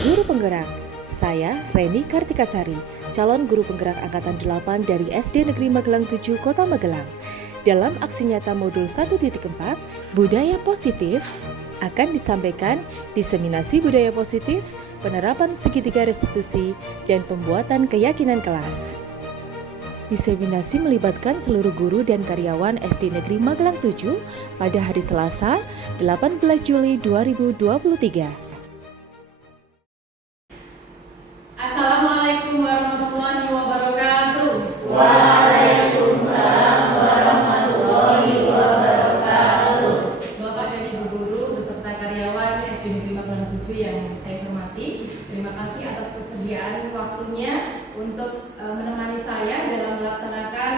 Guru Penggerak. Saya Reni Kartikasari, calon guru penggerak angkatan 8 dari SD Negeri Magelang 7 Kota Magelang. Dalam aksi nyata modul 1.4, budaya positif akan disampaikan diseminasi budaya positif, penerapan segitiga restitusi, dan pembuatan keyakinan kelas. Diseminasi melibatkan seluruh guru dan karyawan SD Negeri Magelang 7 pada hari Selasa, 18 Juli 2023. Assalamualaikum warahmatullahi wabarakatuh. Waalaikumsalam warahmatullahi wabarakatuh. Bapak dan Ibu guru beserta karyawan SD Negeri Magelang 7 yang saya hormati, terima kasih atas kesediaan waktunya untuk menemani saya dalam melaksanakan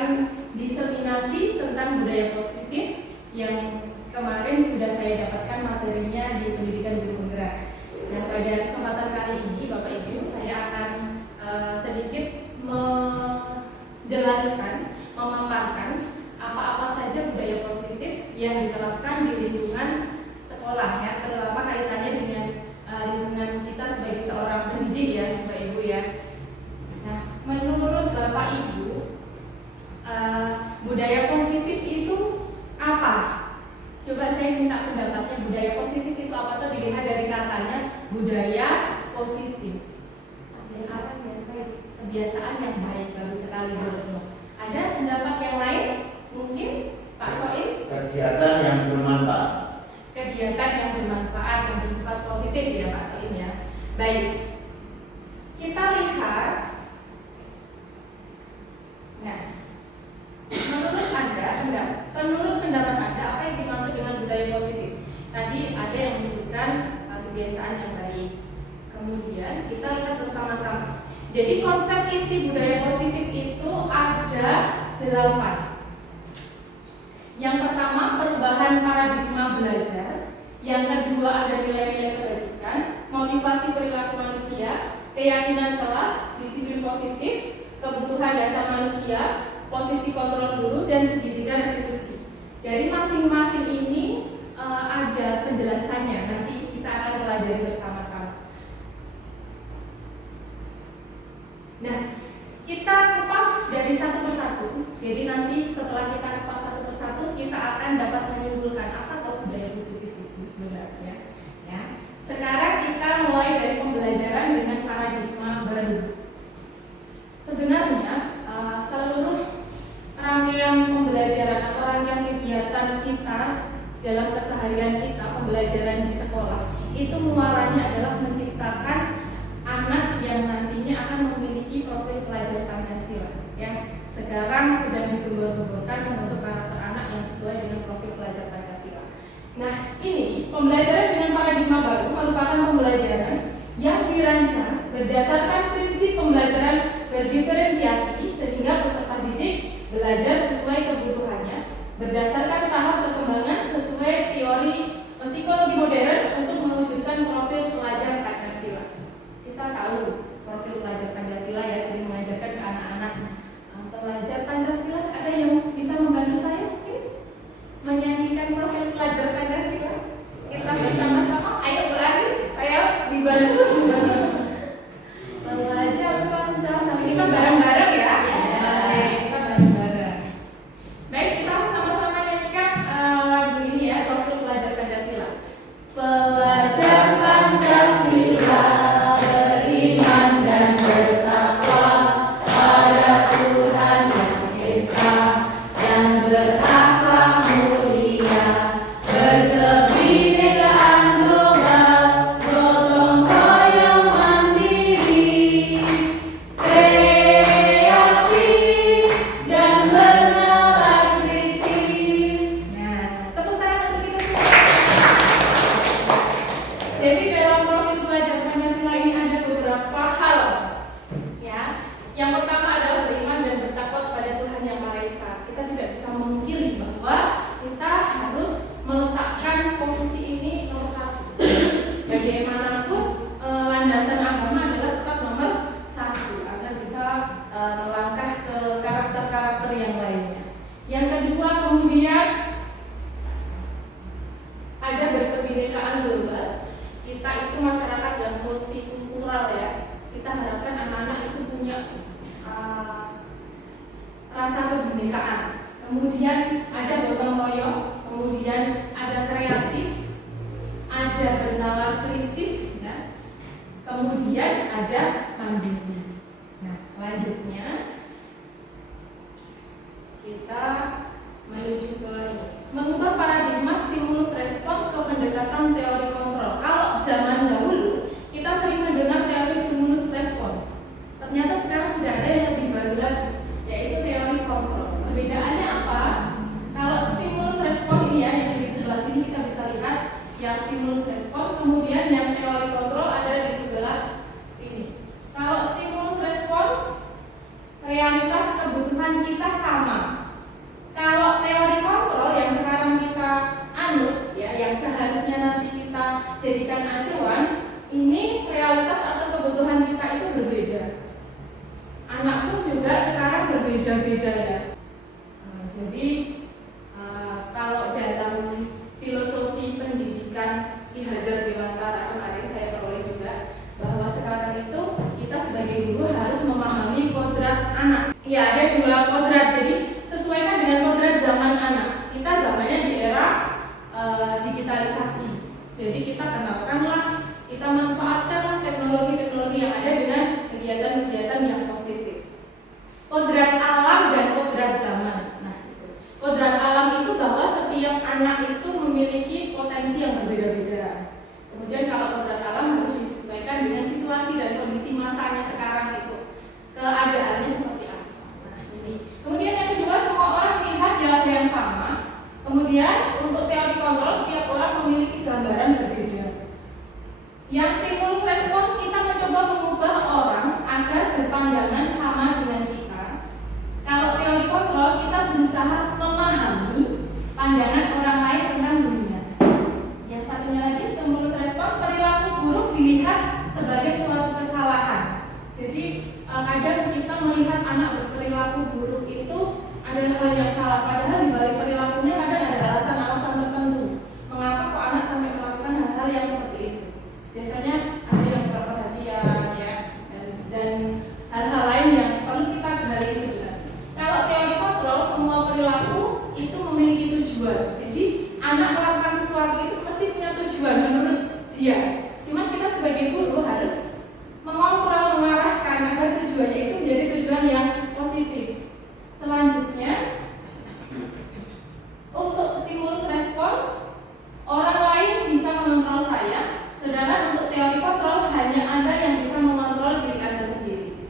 diseminasi tentang budaya positif yang kemarin sudah saya dapatkan materinya di Pendidikan Guru Penggerak. Nah, pada kesempatan kali ini Bapak Ibu, saya akan sedikit menjelaskan, memaparkan apa-apa saja budaya positif yang diterapkan di lingkungan sekolah, ya, terutama kaitannya dengan lingkungan kita sebagai seorang pendidik, ya Bapak Ibu, ya. Nah, menurut Bapak Ibu, budaya positif itu apa? Coba saya minta pendapatnya, budaya positif itu apa? Tuh dilihat dari katanya budaya positif. Kebiasaan yang baik, bagus sekali menurutmu. Ada pendapat yang lain? Mungkin Pak Soim? Kegiatan yang bermanfaat. Kegiatan yang bermanfaat, yang bersifat positif, ya Pak Soim, ya. Baik. Kita lihat. Nah, menurut pendapat Anda, apa yang dimaksud dengan budaya positif? Tadi ada yang menyebutkan kebiasaan yang baik. Kemudian kita lihat bersama-sama. Jadi konsep inti budaya positif itu ada 8. Yang pertama, perubahan paradigma belajar. Yang kedua, ada nilai-nilai kebajikan, motivasi perilaku manusia, keyakinan kelas, disiplin positif, kebutuhan dasar manusia, posisi kontrol guru, dan segitiga restitusi. Dari masing-masing ini ada penjelasannya. Nanti kita akan pelajari bersama-sama. Nah, kita kupas dari satu persatu. Jadi nanti setelah kita kupas satu persatu, kita akan dapat menyimpulkan apa budaya positif itu sebenarnya. Ya. Sekarang kita mulai dari pembelajaran dengan paradigma baru. Sebenarnya seluruh rangkaian pembelajaran atau rangkaian kegiatan kita dalam keseharian kita, pembelajaran di sekolah, itu muaranya adalah menciptakan anak yang nantinya akan memiliki profil pelajar Pancasila, yang sekarang sedang digembor-gemborkan membentuk karakter anak yang sesuai dengan profil pelajar Pancasila. Nah, ini pembelajaran dengan paradigma baru merupakan pembelajaran yang dirancang berdasarkan prinsip pembelajaran berdiferensiasi sehingga peserta didik belajar sesuai kebutuhannya berdasarkan tahap perkembangan sesuai teori psikologi modern untuk mewujudkan profil pelajar Pancasila. Kita tahu profil pelajar Pancasila, ya, sering mengajarkan ke anak-anak. Pelajar Pancasila, ada yang bisa membantu saya menyanyikan profil pelajar Pancasila? Kita bersama-sama, ayo Bu Ari, saya dibantu. Pelajar Pancasila, kita bareng-bareng, ya. Baik, kita bareng-bareng. Baik, kita sama-sama nyanyikan lagu ini, ya, profil pelajar Pancasila. kemudian ada gotong royong, kemudian ada kreatif, ada bernalar kritis, ya. Kemudian ada mandiri. Nah, selanjutnya kita menuju ke ini. Mengubah paradigma stimulus respon ke pendekatan teori kontrol. Kalau zaman dahulu kita sering mendengar teori stimulus respon. Ternyata sekarang sudah ada yang lebih baru lagi, yaitu teori kontrol. Perbedaannya apa? Kalau stimulus respon ini ya, yang di sebelah sini kita bisa lihat yang stimulus respon, kemudian yang teori kontrol ada di sebelah sini. Kalau stimulus respon, realitas kebutuhan kita sama. Kalau teori kontrol yang sekarang kita anut, ya, yang seharusnya nanti kita jadikan acuan, ini realitas atau kebutuhan kita itu berbeda. Anak pun juga sekarang berbeda-beda ya. Jadi kalau dalam filosofi pendidikan Ki Hajar Dewantara kemarin saya peroleh juga bahwa sekarang itu kita sebagai guru harus memahami kodrat anak. Ya, ada dua kodrat, jadi sesuaikan dengan kodrat zaman anak. Kita zamannya di era digitalisasi. Jadi kita kenalkanlah, kita manfaatkanlah teknologi-teknologi yang ada dengan kegiatan-kegiatan yang positif. Kodrat alam dan kodrat zaman. Nah, itu. Kodrat alam itu bahwa setiap anak itu memiliki potensi yang berbeda-beda. Kemudian kalau kodrat alam harus disesuaikan dengan situasi dan kondisi masanya sekarang itu. Keadaannya seperti apa. Nah, ini. Kemudian yang kedua, semua orang melihat di hal yang sama. Kemudian untuk teori kontrol setiap orang memiliki gambaran berbeda. Yang stimulus respon, kita mencoba mengubah orang agar berpandangan sama dengan kita. Kalau teori kontrol, kita berusaha memahami pandangan orang lain tentang dunia. Yang satunya lagi stimulus respon, perilaku buruk dilihat sebagai suatu kesalahan. Jadi kadang kita melihat anak berperilaku buruk itu adalah hal yang salah, padahal di balik perilakunya kadang ada alasan-alasan tertentu. Mengapa kok anak sampai melakukan hal-hal yang seperti itu? Biasanya ada yang kurang perhatian, ya, dan hal-hal lain yang perlu kita gali sebenarnya. Kalau teori kontrol, semua perilaku itu memiliki tujuan. Jadi anak melakukan sesuatu itu mesti punya tujuan menurut dia. Cuma kita sebagai guru harus mengontrol, mengarahkan agar tujuannya itu menjadi tujuan yang positif. Selanjutnya, untuk stimulus respon, orang lain bisa mengontrol saya, sedangkan untuk teori kontrol hanya Anda yang bisa mengontrol diri Anda sendiri.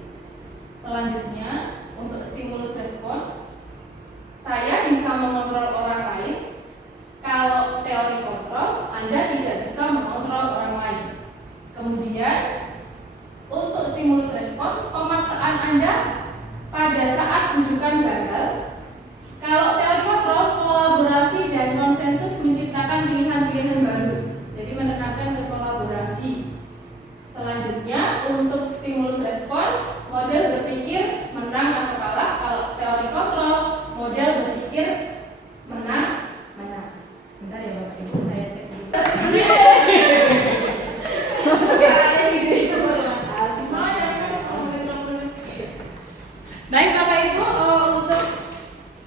Selanjutnya, untuk stimulus respon, saya bisa mengontrol orang lain. Kalau teori kontrol, Anda tidak bisa mengontrol orang lain. Kemudian, untuk stimulus respon, pemaksaan Anda pada saat rujukan gagal. Kalau teori kontrol, kolaborasi dan konsensus menciptakan pilihan-pilihan baru. Jadi menekankan ke kolaborasi. Selanjutnya, untuk stimulus respon, model berpikir menang atau kalah. Kalau teori kontrol, model berpikir menang. Sebentar ya Bapak Ibu, saya cek dulu. Baik Bapak Ibu, untuk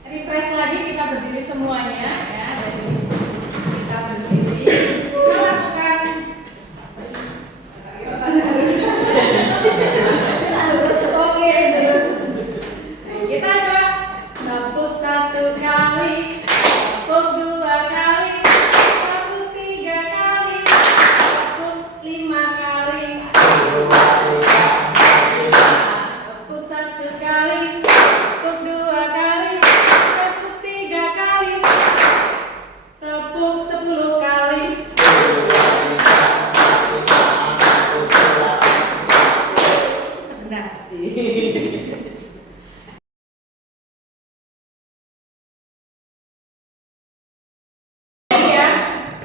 refresh lagi kita berdiri semuanya ya, dari kita berdiri. Kita lakukan oke, terus kita coba tepuk 1 kali, tepuk 2 kali, tepuk 3 kali, tepuk 5 kali. Tepuk 1 kali, tepuk 2 kali, tepuk 3 kali, tepuk 10 kali. Sebentar. Ya,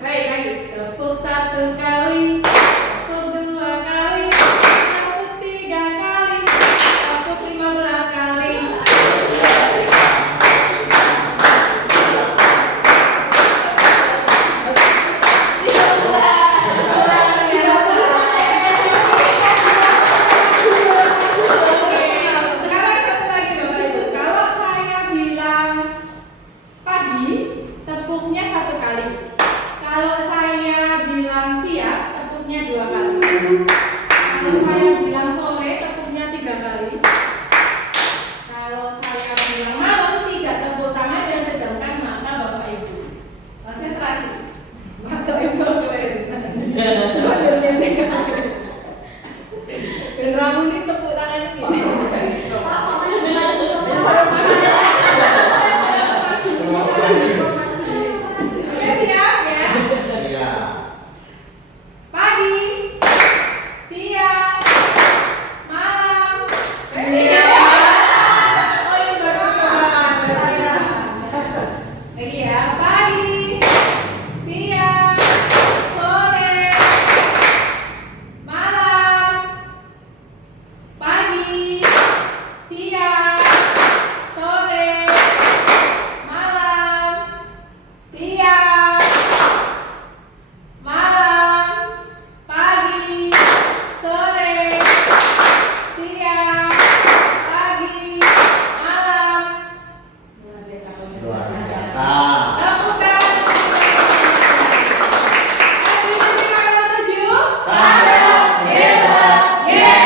baik lagi. Tepuk 1 kali, tepuk 2 kali, tepuk 3 kali, tepuk 15 kali. Oke, Ben Ramuni tepuk tangan ini. Oke, siap ya. Siap. Pagi, siang, malam. Ini baru cobaan. Lagi ya. Pagi, siang, sore, malam. Pagi, siang, sore, malam, siang, malam, pagi, sore, siang, pagi, malam. Luar biasa. Luar biasa. Lakukan. Ayo, kita menuju. Tanda hebat. Ya,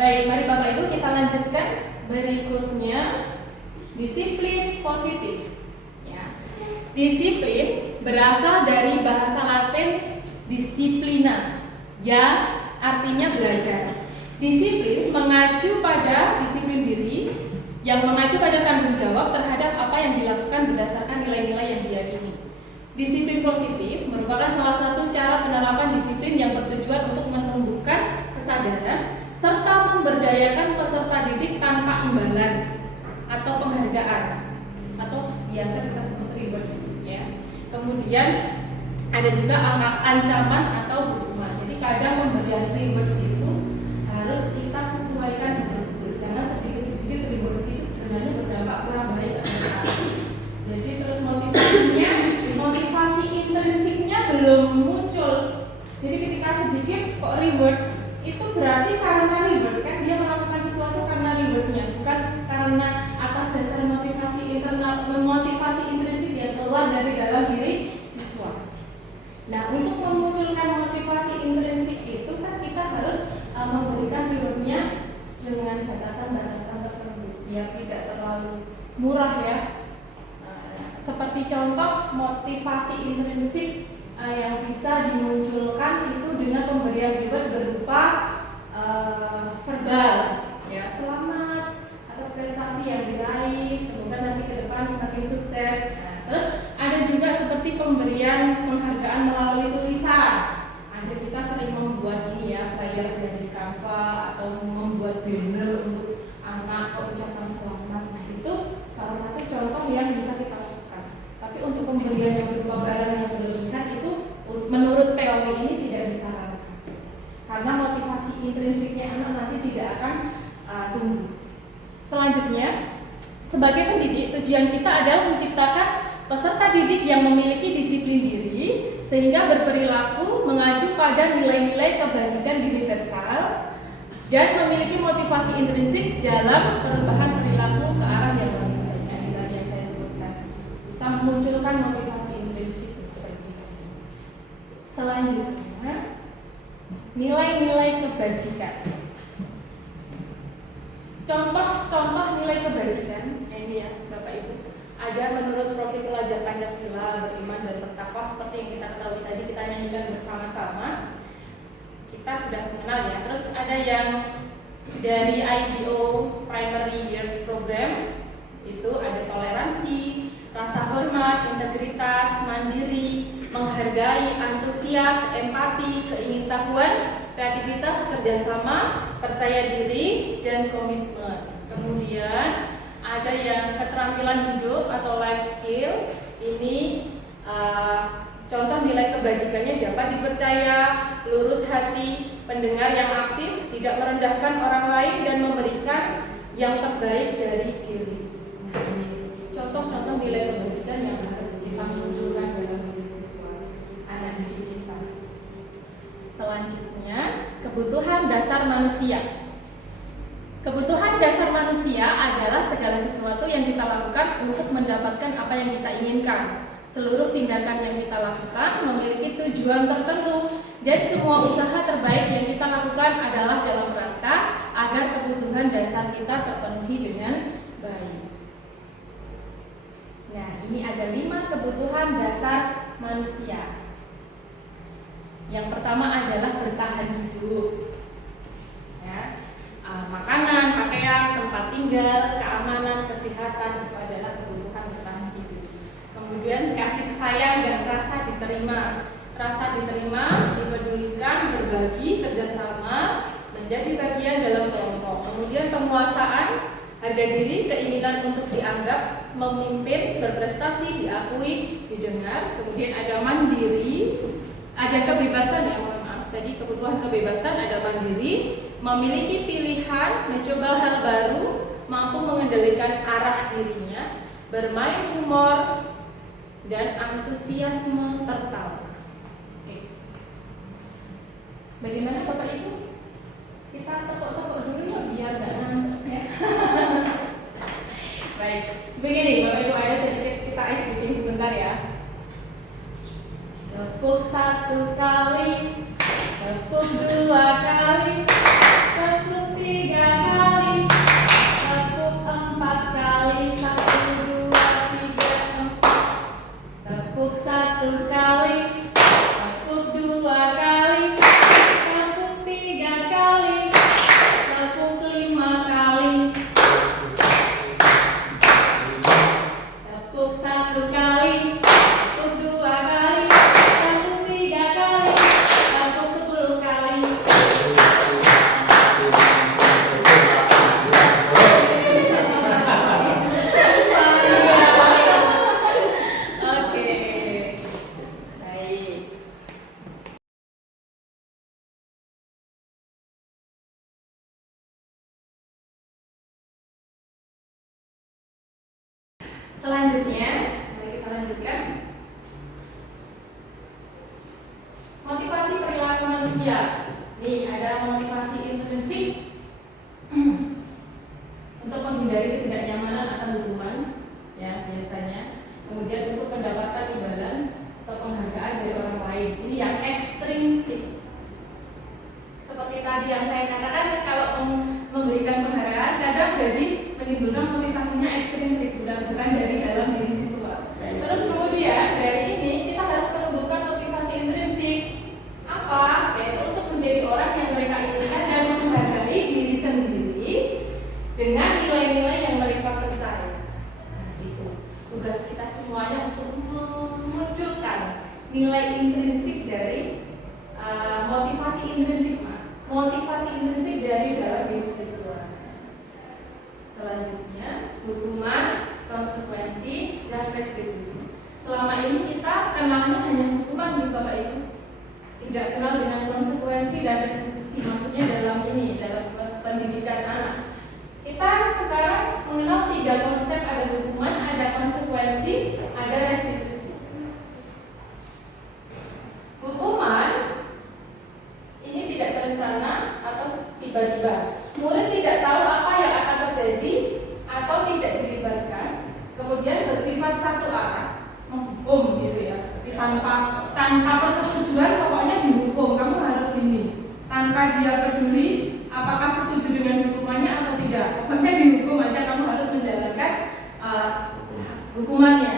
baik, mari Bapak Ibu kita lanjutkan berikutnya disiplin positif. Ya. Disiplin berasal dari bahasa Latin disciplina yang artinya belajar. Disiplin mengacu pada disiplin diri yang mengacu pada tanggung jawab terhadap apa yang dilakukan berdasarkan nilai-nilai yang diyakini. Disiplin positif merupakan salah satu cara penerapan disiplin yang bertujuan untuk menumbuhkan kesadaran serta memberdayakan peserta didik tanpa imbalan atau penghargaan atau biasa kita sebut reward ya. Kemudian ada juga ancaman atau hukuman. Jadi kadang pemberian reward itu harus kita sesuaikan betul-betul. Jangan sedikit-sedikit reward itu sebenarnya berdampak kurang baik bagi kita. Jadi terus motivasi intrinsiknya belum muncul. Jadi ketika sedikit kok reward itu berarti karena reward kan dia melakukan sesuatu karena rewardnya, bukan karena atas dasar motivasi internal, motivasi intrinsik yang keluar dari dalam diri siswa. Nah, untuk memunculkan motivasi intrinsik itu kan kita harus memberikan rewardnya dengan batasan-batasan tertentu biar tidak terlalu murah ya. Seperti contoh motivasi intrinsik yang bisa dimunculkan itu dengan pemberian reward berupa verbal ya, selamat atas prestasi yang diraih, semoga nanti ke depan semakin sukses. Terus ada juga seperti pemberian penghargaan melalui tulisan. Ada kita sering membuat ini ya, flyer dari Canva atau membuat banner untuk anak ucapan selamat. Nah, itu salah satu contoh yang bisa kita lakukan. Tapi untuk pemberian yang berupa barang yang berlebihan itu menurut teori ini tidak disarankan. Karena motivasi intrinsiknya anak nanti tidak akan tumbuh. Selanjutnya, sebagai pendidik, tujuan kita adalah menciptakan peserta didik yang memiliki disiplin diri sehingga berperilaku mengacu pada nilai-nilai kebajikan universal dan memiliki motivasi intrinsik dalam perubahan perilaku ke arah yang lebih baik. Yang saya sebutkan, kita memunculkan motivasi intrinsik. Selanjutnya, nilai-nilai kebajikan. Contoh nilai kebajikan ini ya Bapak Ibu. Ada menurut profil pelajar Pancasila, beriman dan bertakwa seperti yang kita ketahui tadi kita nyanyikan bersama-sama. Kita sudah mengenal ya. Terus ada yang dari IBO Primary Years Program, itu ada toleransi, rasa hormat, integritas, mandiri, menghargai, antusias, empati, keingintahuan, kreativitas, kerjasama, percaya diri, dan komitmen. Kemudian ada yang keterampilan hidup atau life skill. Ini contoh nilai kebajikannya dapat dipercaya, lurus hati, pendengar yang aktif, tidak merendahkan orang lain, dan memberikan yang terbaik dari diri. Contoh-contoh nilai kebajikan yang harus kita munculkan dalam diri siswa anak didik kita. Selanjutnya, kebutuhan dasar manusia. Kebutuhan dasar manusia adalah segala sesuatu yang kita lakukan untuk mendapatkan apa yang kita inginkan. Seluruh tindakan yang kita lakukan memiliki tujuan tertentu Dan semua usaha terbaik yang kita lakukan adalah dalam rangka agar kebutuhan dasar kita terpenuhi dengan baik. Nah, ini ada 5 kebutuhan dasar manusia. Yang pertama adalah bertahan hidup. Ya, makanan, pakaian, tempat tinggal, keamanan, kesehatan itu adalah kebutuhan bertahan hidup. Kemudian kasih sayang dan rasa diterima. Rasa diterima, dipedulikan, berbagi, kerjasama, menjadi bagian dalam kelompok. Kemudian penguasaan, harga diri, keinginan untuk dianggap, memimpin, berprestasi, diakui, didengar. Kemudian ada mandiri, ada kebebasan, ya mohon maaf, tadi kebutuhan kebebasan, ada mandiri, memiliki pilihan, mencoba hal baru, mampu mengendalikan arah dirinya, bermain humor, dan antusiasme tertawa. Bagaimana Bapak Ibu? Kita tepuk-tepuk dulu ya biar nggak ngantuk ya. Baik, begini Bapak Ibu, ada sedikit kita ice breaking sebentar ya. Tepuk 1 kali, tepuk 2 kali, tepuk 3 kali, tepuk 4 kali, 1, 2, 3, 4. Tepuk 1 kali, tepuk 2 kali, tepuk 3 kali, tepuk 5 kali, tepuk 1 kali, tepuk 2 kali, tepuk 3 kali, tepuk 10 kali. Oke, baik. Selanjutnya, mari kita lanjutkan. Motivasi perilaku manusia. Nih, ada motivasi intrinsik untuk menghindari ketidaknyamanan atau hukuman, ya biasanya. Kemudian untuk mendapatkan imbalan atau penghargaan dari orang lain. Ini yang ekstrinsik. Seperti tadi yang saya katakan, kalau memberikan penghargaan kadang jadi menimbulkan motivasinya ekstrinsik, bukan dari dalam diri siswa. Terus kemudian dari ini kita harus menumbuhkan motivasi intrinsik. Apa? Yaitu untuk menjadi orang yang mereka inginkan dan menghargai diri sendiri dengan nilai-nilai yang mereka percaya. Nah, itu tugas kita semuanya untuk memunculkan nilai intrinsik dari motivasi intrinsik dari dalam diri siswa. Selanjutnya, hukuman, konsekuensi, dan restitusi. Selama ini kita kenalnya hanya hukuman nih Bapak Ibu, tidak kenal dengan konsekuensi dan restitusi. Maksudnya dalam pendidikan anak. Kita sekarang mengenal 3 konsep, ada hukuman, ada konsekuensi, ada restitusi. Hukuman ini tidak terencana atau tiba-tiba. Murid tidak tahu apa yang akan terjadi atau tidak dilibatkan, kemudian bersifat satu arah, menghukum gitu ya, tanpa persetujuan, pokoknya dihukum, kamu harus gini, tanpa dia peduli apakah setuju dengan hukumannya atau tidak, pokoknya dihukum aja, kamu harus menjalankan hukumannya.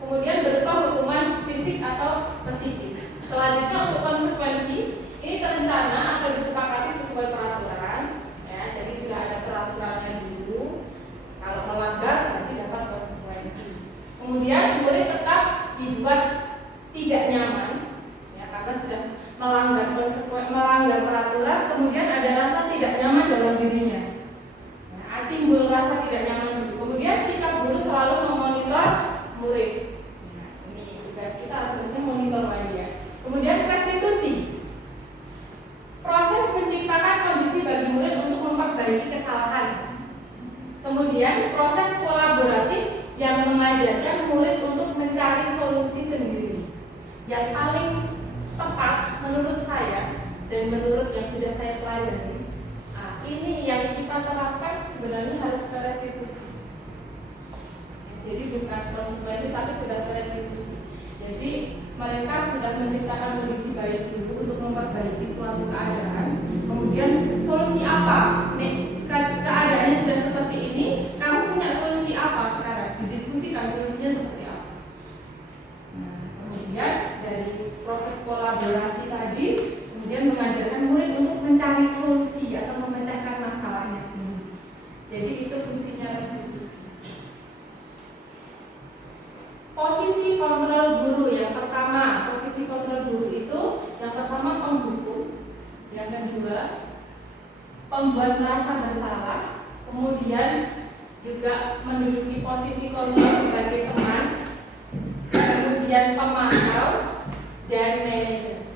Kemudian berupa hukuman fisik atau psikis. Selanjutnya untuk konsekuensi, ini terencana atau disepakati sesuai peraturan, ya, jadi sudah ada peraturannya dulu. Kalau melanggar berarti dapat konsekuensi. Kemudian murid tetap dibuat tidak nyaman, ya, karena sudah melanggar peraturan. Kemudian ada rasa tidak nyaman dalam dirinya. Nah, timbul rasa tidak nyaman dulu. Kemudian sikap guru selalu memonitor murid. Nah, ini tugas kita, tugasnya monitor lagi ya. Kemudian restitusi. Proses menciptakan kondisi bagi murid untuk memperbaiki kesalahan. Kemudian proses kolaboratif yang mengajarkan murid untuk mencari solusi sendiri. Yang paling tepat menurut saya dan menurut yang sudah saya pelajari, ini yang kita terapkan sebenarnya harus ke restitusi. Jadi bukan konsekuensi tapi sudah ke restitusi. Jadi mereka sudah menciptakan kondisi baik dulu untuk memperbaiki apa? Nih, keadaannya sudah seperti ini, kamu punya solusi apa sekarang? Didiskusikan solusinya seperti apa. Nah, kemudian dari proses kolaborasi tadi, kemudian mengajarkan murid untuk mencari solusi atau memecahkan masalahnya sendiri. Jadi itu fungsinya restitusi. Posisi kontrol guru yang pertama, posisi kontrol guru itu yang pertama penghukum, yang kedua pembuat merasa bersalah, kemudian juga menduduki posisi kontrol sebagai teman, kemudian pemantau dan manajer.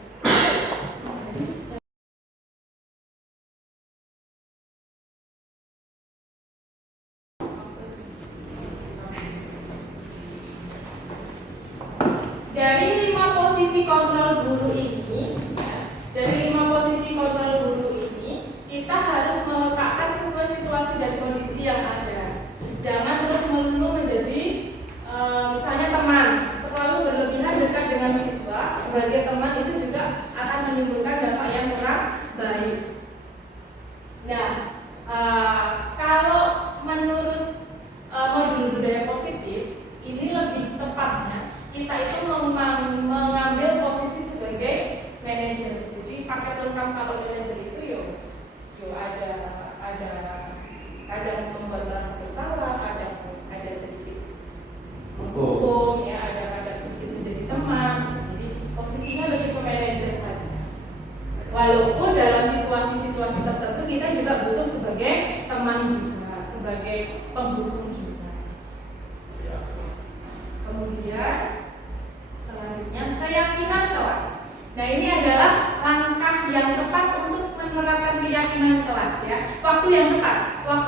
Dari 5 posisi kontrol guru ini, kita harus meletakkan sesuai situasi dan kondisi yang ada. Jangan terus melulu menjadi misalnya teman, terlalu berlebihan dekat dengan siswa sebagai teman itu juga akan menimbulkan dampak yang kurang baik. Nah, kalau menurut modul budaya positif, ini lebih tepatnya kita itu mengambil posisi sebagai manajer. Jadi paket lengkap kalau manajer itu ada kadang membuat merasa bersalah, kadang ada sedikit menghukum, ya ada sedikit menjadi teman. Jadi posisinya lebih ke manajer saja. Walaupun dalam situasi-situasi tertentu kita juga butuh sebagai teman juga, sebagai penghukum juga. Kemudian selanjutnya keyakinan kelas. Nah, ini adalah langkah yang tepat untuk menerapkan keyakinan kelas, ya. Waktu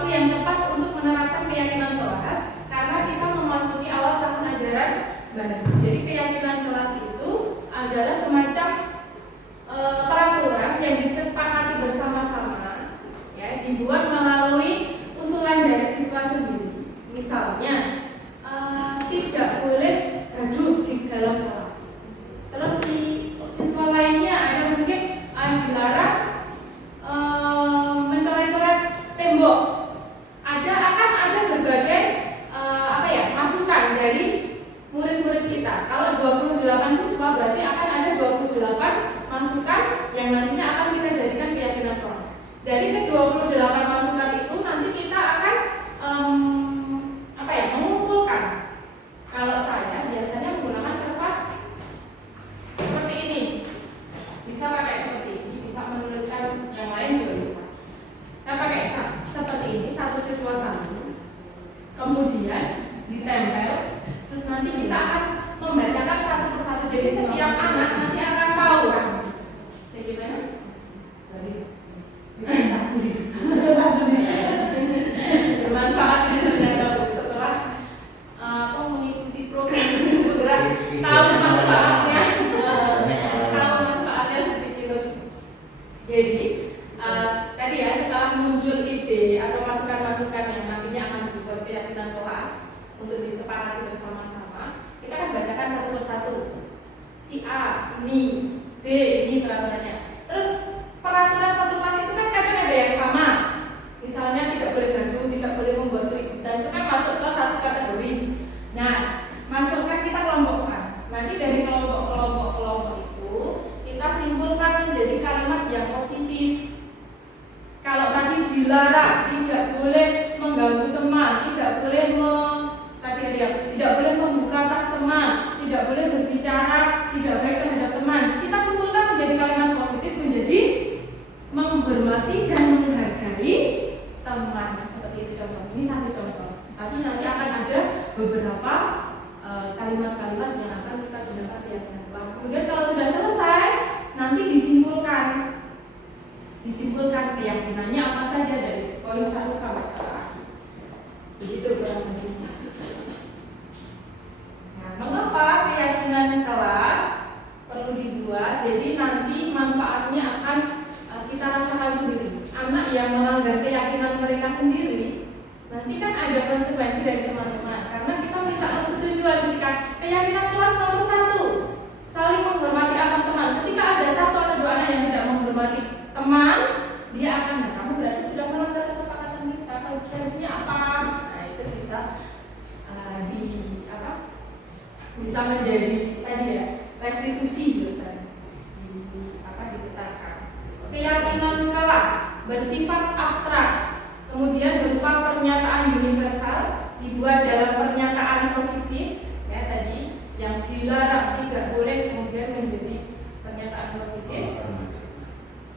yang tepat untuk menerapkan keyakinan kelas karena kita memasuki awal tahun ajaran baru. Jadi keyakinan kelas itu adalah semacam peraturan yang disepakati bersama-sama, ya, dibuat melalui usulan dari siswa sendiri. Misalnya tidak boleh gaduh di dalam kelas. Terus si siswa lainnya ada mungkin dilarang mencoret-coret tembok. Akan ada berbagai masukan dari murid-murid kita. Kalau 28 siswa berarti akan ada 28 masukan yang nantinya akan kita jadikan keyakinan kelas. Dari ke-28 masukan itu nanti kita akan mengumpulkan. Kalau saya biasanya menggunakan kertas seperti ini. Bisa pakai seperti ini, bisa menuliskan yang lain juga bisa. Saya pakai seperti ini, satu siswa satu. Kemudian ditempel, terus nanti kita akan membacakan satu persatu. Jadi setiap anak nanti akan tahu kan. Jadi gimana? Bermanfaat ini ternyata setelah mengikuti program bergerak, tahu manfaatnya sedikit. Jadi tadi ya, setelah muncul ide atau masukan-masukan yang nantinya akan dibuat keyakinan kelas untuk disepakati bersama-sama, kita akan bacakan satu persatu. Si A ini, B ini peraturannya. Terus peraturan satu kelas itu kan kadang ada yang sama. Misalnya tidak boleh gaduh, tidak boleh membuat keributan, itu kan masuk ke satu kategori. Nah, masukkan kita kelompokkan. Nanti dari kelompok itu kita simpulkan menjadi kalimat yang positif. Kalau tadi dilarang, tidak boleh mengganggu teman, tidak boleh tidak boleh membuka tas teman, tidak boleh berbicara tidak baik terhadap teman. Kita simpulkan menjadi kalimat positif, menjadi menghormati dan menghargai teman. Seperti itu contoh. Ini satu contoh. Tapi nanti akan ada beberapa kalimat-kalimat yang akan kita gunakan di kelas. Kemudian kalau sudah selesai, nanti disimpulkan keyakinannya apa saja dari poin 1 sampai ke akhir. Begitu kurang lebih. Nah, mengapa keyakinan kelas perlu dibuat? Jadi nanti manfaatnya akan kita rasakan sendiri. Anak yang melanggar keyakinan mereka sendiri, nanti kan ada konsekuensi dari teman-teman. Karena kita minta persetujuan ketika keyakinan kelas nomor 1, saling menghormati antar teman. Ketika ada satu atau dua anak yang tidak menghormati teman, dia akan, kamu berarti sudah bersifat abstrak, kemudian berupa pernyataan universal, dibuat dalam pernyataan positif, ya tadi yang dilarang tidak boleh kemudian menjadi pernyataan positif.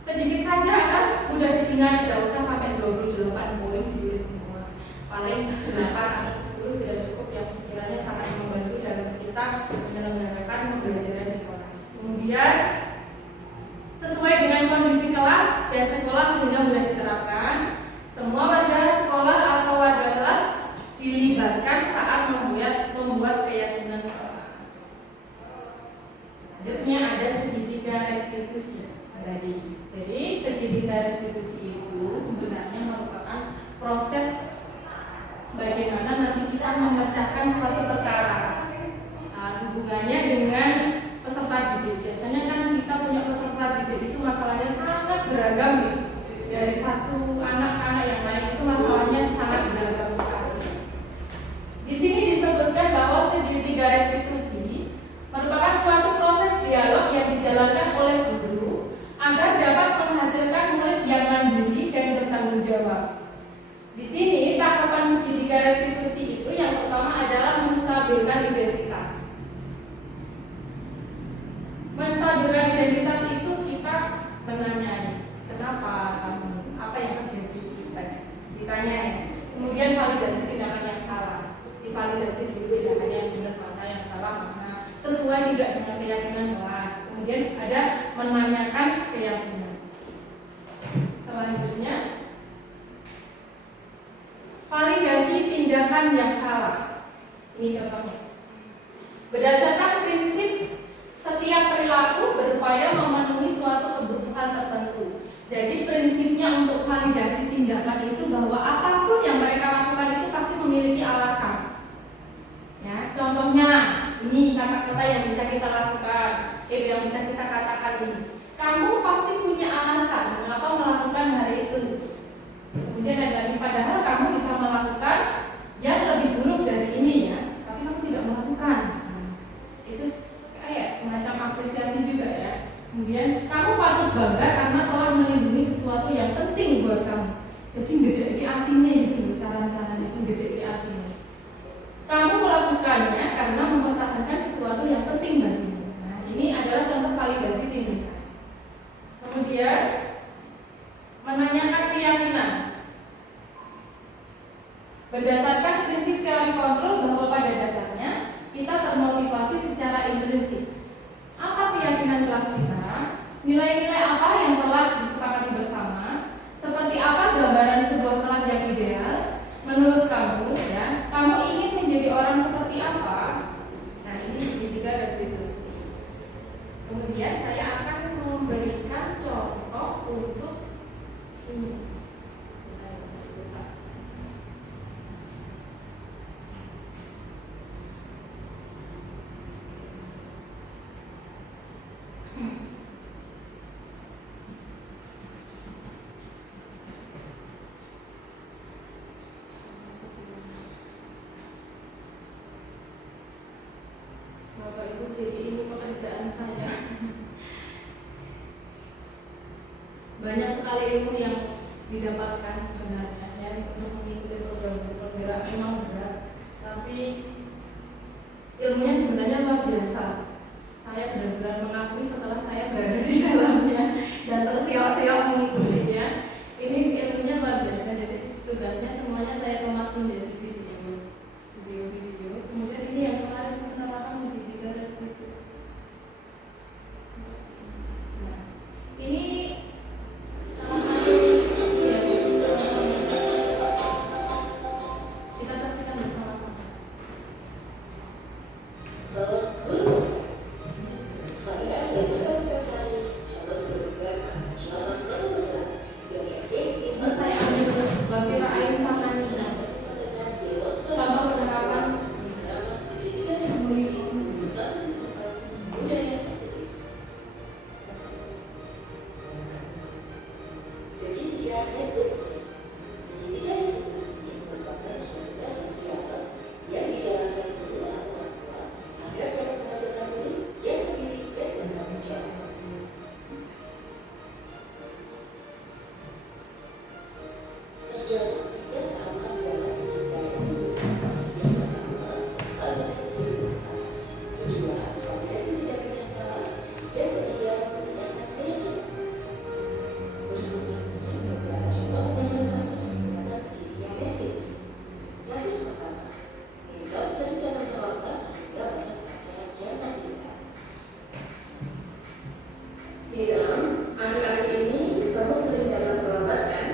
Sedikit saja kan mudah diingat, tidak usah sampai 28 poin ditulis semua. Paling 8 atau 10 sudah cukup yang sekiranya sangat membantu dalam kita menyelenggarakan pembelajaran di kelas. Kemudian sesuai dengan kondisi kelas dan sekolah sehingga mudah diterapkan, semua warga sekolah atau warga kelas dilibatkan saat membuat keyakinan kelas. Selanjutnya ada segitiga restitusi tadi. Jadi segitiga restitusi itu sebenarnya merupakan proses bagaimana nanti kita memecahkan suatu perkara. Hubungannya dengan peserta didik. Biasanya kan kita punya peserta didik itu masalahnya sangat beragam gitu. Dari satu anak-anak yang lain itu masalahnya sangat beragam sekali. Di sini disebutkan bahwa segitiga restitusi merupakan suatu proses dialog yang dijalankan oleh guru agar dapat menghasilkan murid yang mandiri dan bertanggung jawab. Di sini tahapan segitiga restitusi itu yang pertama adalah menstabilkan identitas. Menstabilkan identitas itu kita menanyai, kenapa kamu, apa yang terjadi, ditanyai. Kemudian validasi tindakan yang salah, divalidasi dulu tindakannya yang benar mana, yang salah mana, sesuai tidak dengan keyakinan kelas. Kemudian ada menanyakan keyakinan. Selanjutnya validasi tindakan yang salah. Ini contohnya. Berdasarkan prinsip setiap perilaku berupaya memenuhi suatu kebutuhan tertentu. Jadi prinsipnya untuk validasi tindakan itu bahwa apapun yang mereka lakukan itu pasti memiliki alasan. Ya, contohnya ini kata-kata yang bisa kita lakukan, yang bisa kita katakan ini. Kamu pasti punya alasan mengapa melakukan hal itu. Kemudian ada lagi, padahal kamu bisa melakukan yang lebih buruk dari ini ya, tapi kamu tidak melakukan. Itu kayak semacam apresiasi juga ya. Kemudian kamu patut bangga karena telah melindungi sesuatu yang penting buat kamu. Jadi ngedeki artinya gitu, cara-cara itu ngedeki artinya. Kamu melakukannya karena mempertahankan sesuatu yang penting bagimu. Nah, ini adalah contoh validasi tindakan. Kemudian menanyakan keyakinan. Berdasarkan prinsip teori kontrol bahwa pada dasarnya kita termotivasi secara intrinsik. Apa keyakinan kelas kita? Nilai-nilai apa yang telah disepakati bersama? Seperti apa gambaran sebuah kelas yang ideal? Menurut kamu, ya, kamu ingin menjadi orang seperti apa? Nah, ini segitiga restitusi. Kemudian saya akan memberikan contoh untuk ini. Bapak Ibu, jadi ini pekerjaan saya. Banyak sekali ilmu yang didapatkan sebenarnya ya, untuk mengikuti program penggerak memang berat, tapi ilmunya sebenarnya luar biasa. Saya benar-benar mengakui setelah saya berada di dalamnya dan terseok-seok mengikutinya. Ini ilmunya luar biasa. Jadi tugasnya semuanya saya kemas menjadi video. Kemudian ini yang kemarin penerapan segitiga restitusi. Nah, ini salah satu yang kita saksikan bersama-sama. Saya ambil Bafira Ain Samaniza. Contoh penerapan Anak-anak ini kamu sering dapat perawat kan?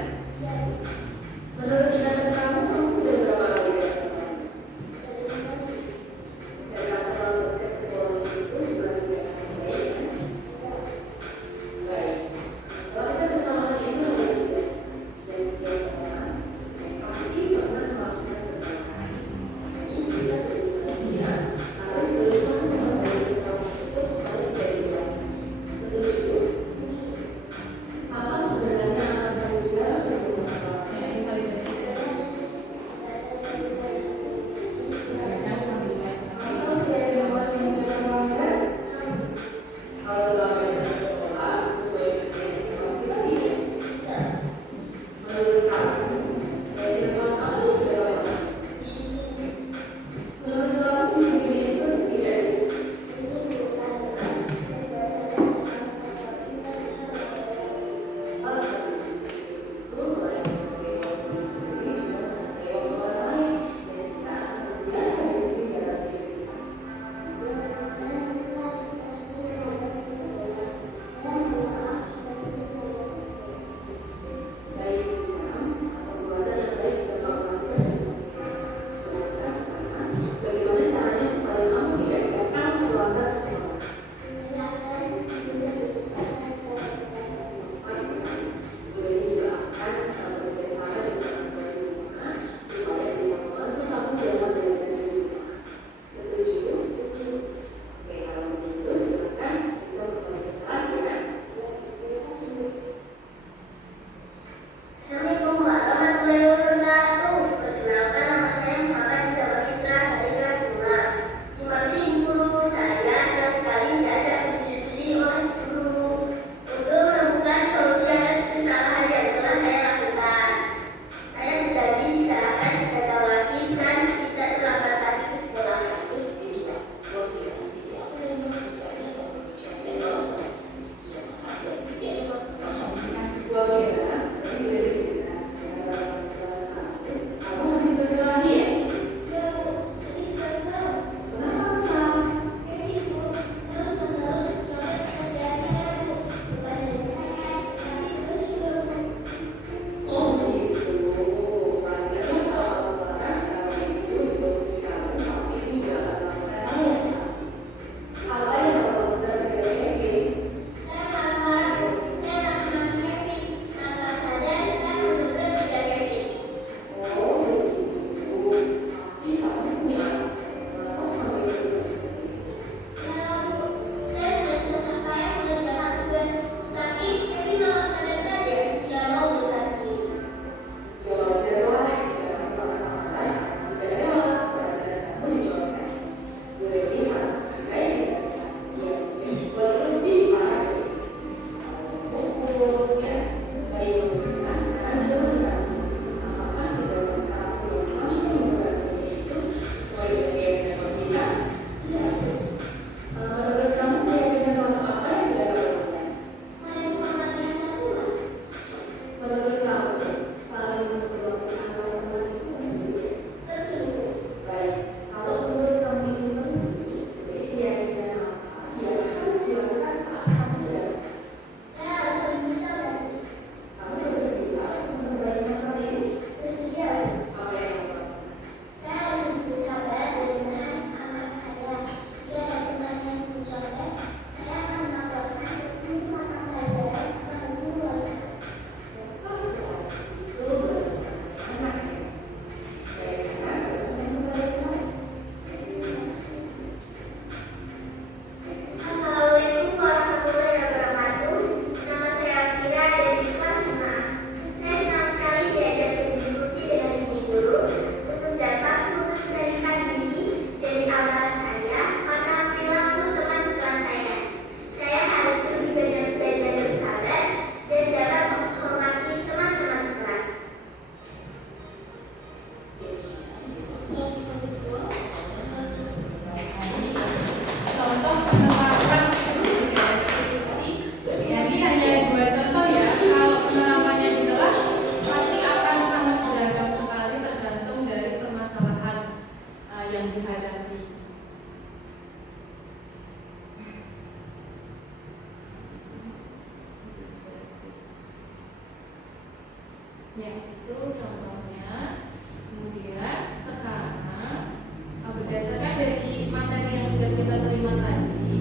Yaitu contohnya, kemudian sekarang berdasarkan dari materi yang sudah kita terima tadi,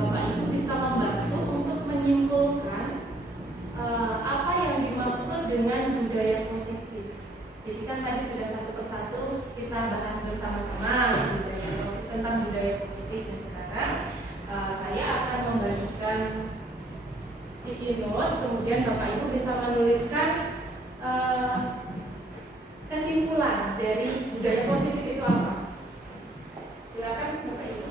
Bapak Ibu bisa membantu untuk menyimpulkan apa yang dimaksud dengan budaya positif. Jadi kan tadi sudah satu persatu kita bahas bersama-sama tentang budaya positif. Dan sekarang saya akan membagikan sticky note, kemudian Bapak Ibu bisa menuliskan kesimpulan dari budaya positif itu apa. Silakan Bapak Ibu.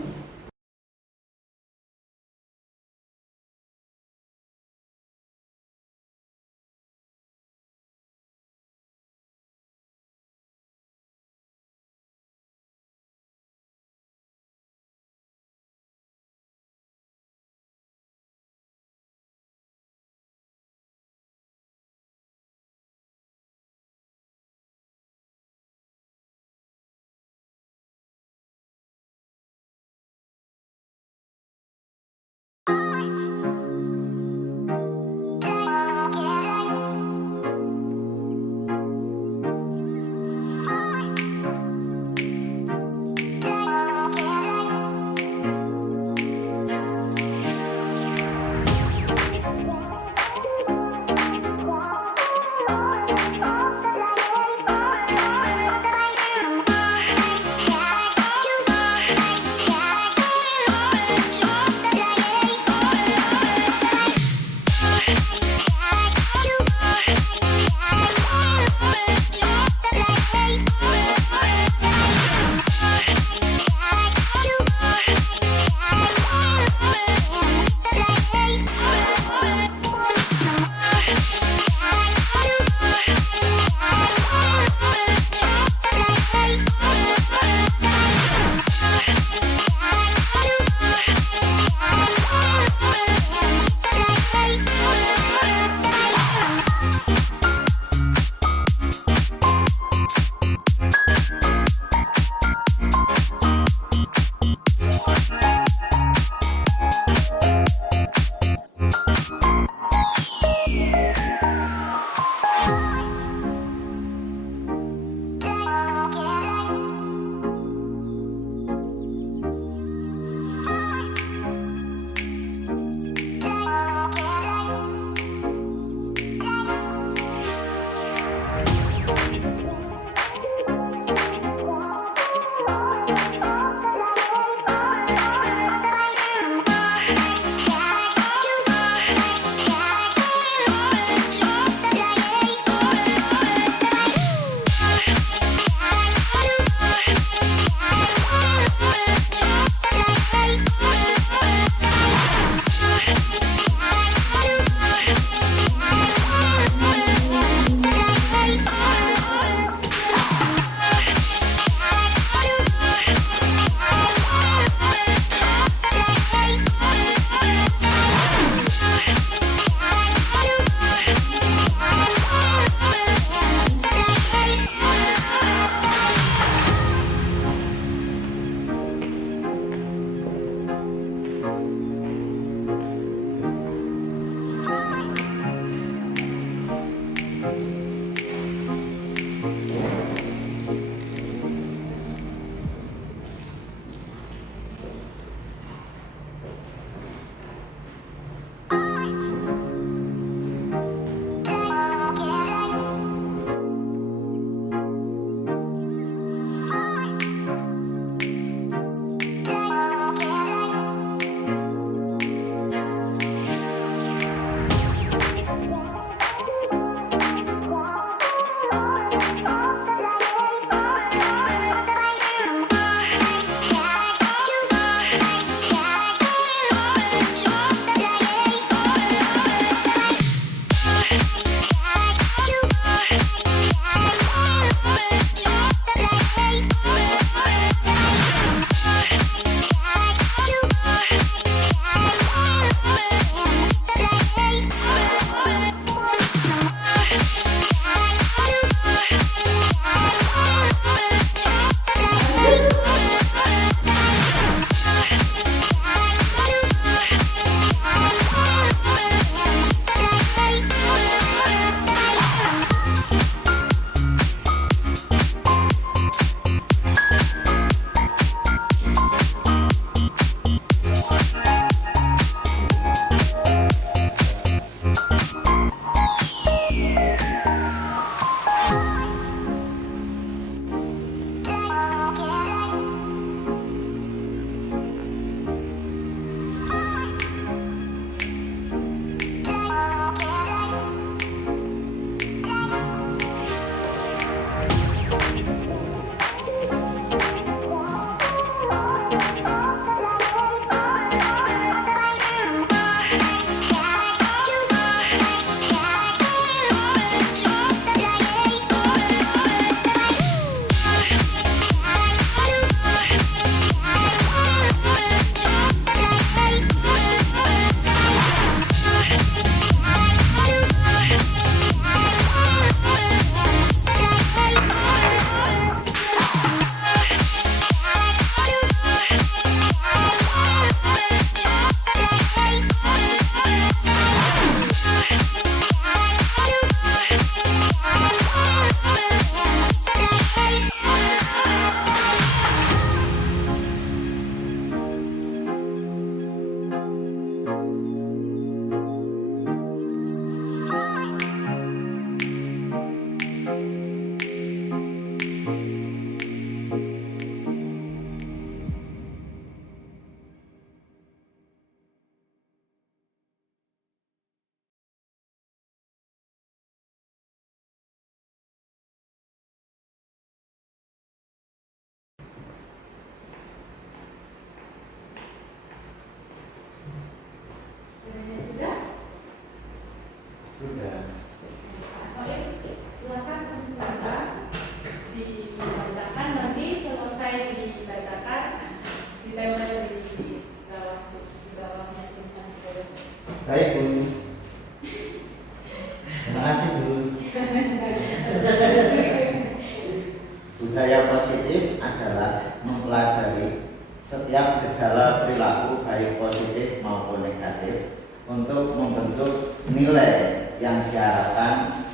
akan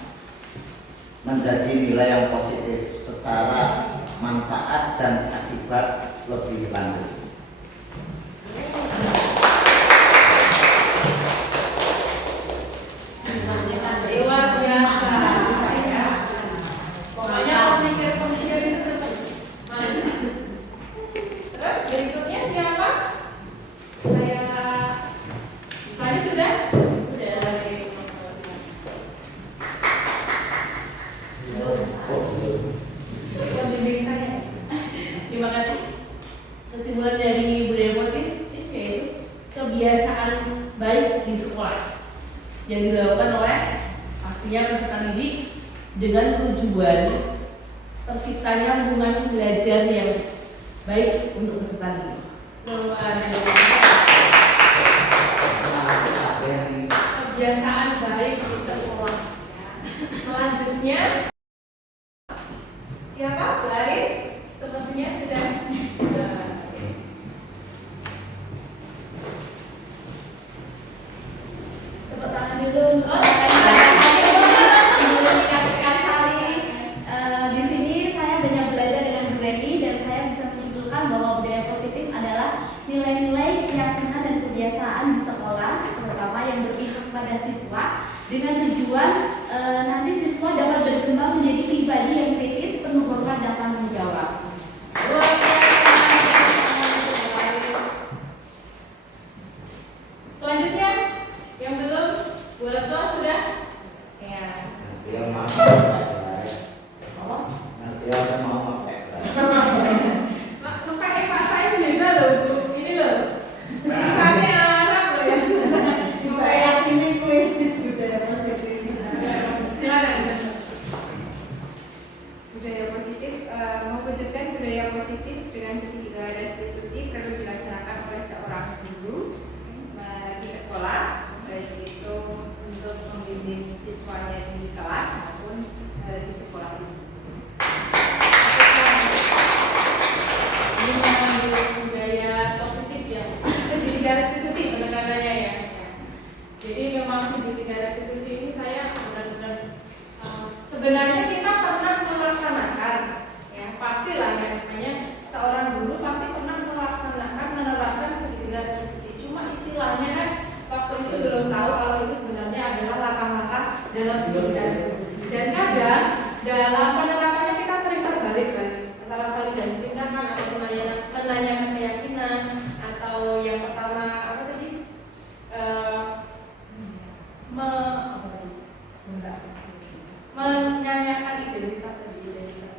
menjadi nilai yang positif secara manfaat dan akibat lebih lanjut. Luar biasa. Ya. Pokoknya pemikir itu tetap maju. Terus berikutnya siapa? Saya tadi sudah? Sudah. Pembimbing saya. Terima kasih. Kesimpulan dari budaya positif yaitu kebiasaan baik di sekolah yang dilakukan oleh pastinya peserta didik dengan tujuan terciptanya lingkungan belajar yang baik untuk peserta didik. Luar biasa. Kebiasaan baik di sekolah. Selanjutnya siapa? Bu Arif? Sepertinya sudah. Tepuk tangan dulu. Di sini saya banyak belajar dengan Bu Reni dan saya bisa menyimpulkan bahwa budaya positif adalah nilai-nilai keyakinan dan kebiasaan di sekolah, terutama yang berpihak pada siswa, dengan tujuan nanti siswa dapat berkembang menjadi pribadi yang kritis, penuh hormat dan tanggung jawab. Luar biasa. Selanjutnya yang belum, Bu Lesto sudah? Ya. Nanti yang mau pakai, Apa? nanti yang mau pakai. Pakai Pak saya beda loh Bu. Ini loh. Misalnya Arab loh ya. Kayak ini kuis budaya positif. Silakan. Budaya positif mewujudkan budaya positif dengan segala restitusi perlu dilaksanakan oleh seorang guru di sekolah, baik itu untuk membimbing siswanya di kelas maupun di sekolah ini. Ini mengambil budaya positif ya. Segitiga restitusi penekanannya ya. Jadi memang segitiga restitusi ini saya benar-benar sebenarnya kita pernah melaksanakan ya, pastilah ya, namanya seorang guru pasti pernah melaksanakan menerapkan segitiga restitusi. Cuma istilahnya kan waktu itu belum tahu kalau itu sebenarnya adalah langkah-langkah dalam segitiga restitusi. Dan kadang dalam penerapannya kita sering terbalik-balik antara validasi tindakan atau penanyakan keyakinan atau yang pertama apa tadi menanyakan identitas tadi identitas.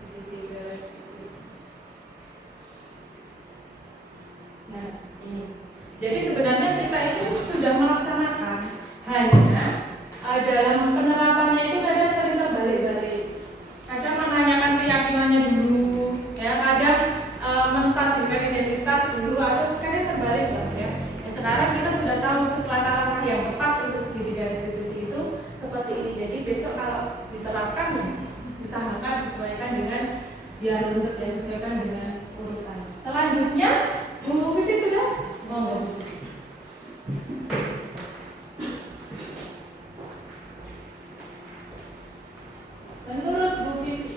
Segitiga restitusi. Nah, ini. Jadi sebenarnya kita itu sudah melaksanakan, hanya dalam penerapannya itu kadang sering terbalik-balik. Kadang menanyakan keyakinannya dulu, ya kadang menstabilkan identitas dulu, atau kadang terbalik ya. Sekarang kita sudah tahu langkah-langkah yang tepat untuk segitiga restitusi itu seperti ini. Jadi besok kalau diterapkan, usahakan sesuaikan dengan biar untuk ya sesuaikan dengan urutan. Selanjutnya Bu Vivi sudah mau nggak? Menurut Bu Vivi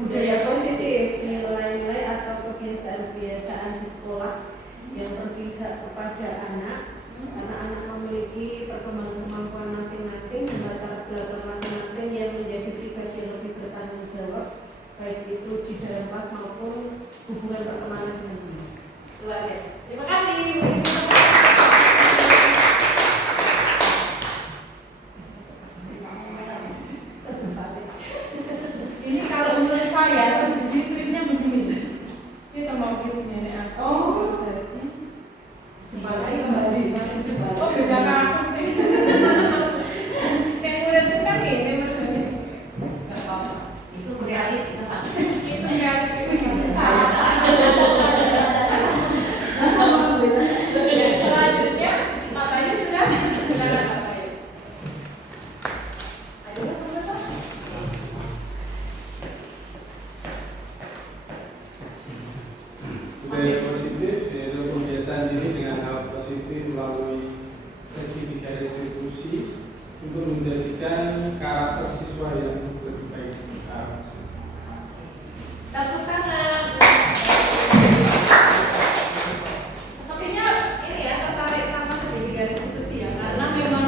Budaya positif, nilai-nilai atau kebiasaan-kebiasaan di sekolah yang berpihak kepada anak, karena anak memiliki perkembangan kemampuan masing-masing dan latar belakang masing-masing yang menjadi pribadi yang lebih bertanggung jawab, baik itu di dalam kelas maupun hubungan pertemanan dengan dunia. luar biasa. Terima kasih Bu Vivi. Ini kalau menurut saya tweetnya begini. Ini mau tweetnya nih. Oh, berarti untuk menjadikan karakter siswa yang lebih baik. Tepuk tangan. Sepertinya ini ya tertarik sama sedikit garis diskusi ya, karena memang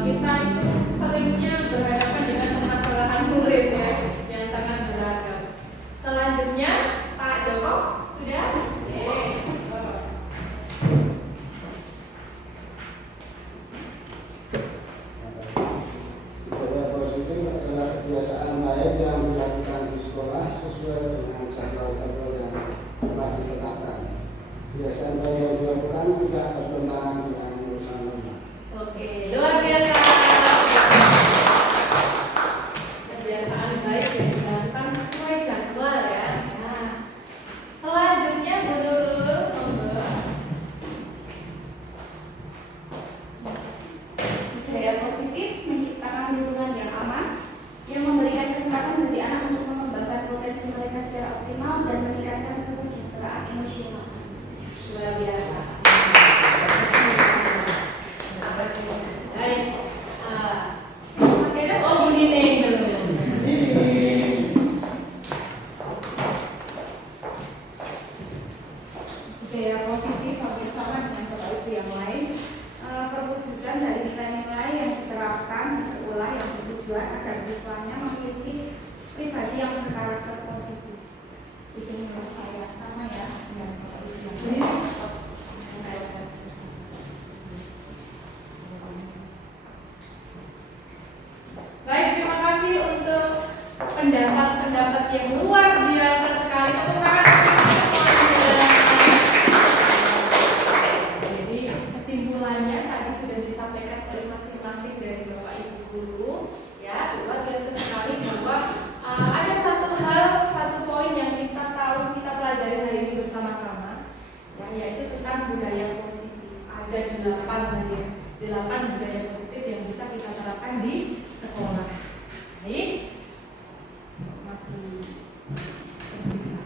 kita itu seringnya berhadapan dengan permasalahan murid ya yang sangat beragam. Selanjutnya Pak Joko sudah. Budaya positif adalah kebiasaan baik yang dilakukan di sekolah sesuai dengan jadwal-jadwal yang telah ditetapkan. Kebiasaan baik yang dilakukan tidak bertentangan dengan norma-norma. Oke, luar biasa. Kebiasaan baik yang dilakukan sesuai jadwal ya. Nah, selanjutnya Bu Nurul, monggo. Budaya positif menciptakan lingkungan yang aman yang memberikan kesempatan bagi anak untuk mengembangkan potensi mereka secara optimal dan meningkatkan kesejahteraan emosional. Luar biasa. Baik. Masih ada Bu Nining dulu. Budaya positif hampir sama dengan Bapak Ibu yang lain, perwujudan dari nilai-nilai yang diterapkan di sekolah yang bertujuan agar siswanya memiliki pribadi yang berkarakter positif. Itu menurut saya sama ya dengan Bapak Ibu yang lain. Baik, terima kasih untuk pendapat-pendapat yang luar biasa sekali. Tepuk tangan untuk semuanya. Jadi kesimpulannya tadi sudah disampaikan oleh masing-masing dari Bapak Ibu guru, ya luar biasa sekali bahwa ada satu poin yang kita tahu kita pelajari hari ini bersama-sama, ya, yaitu tentang budaya positif. Ada 8 budaya positif yang bisa kita terapkan di sekolah. Baik, masih tersisa.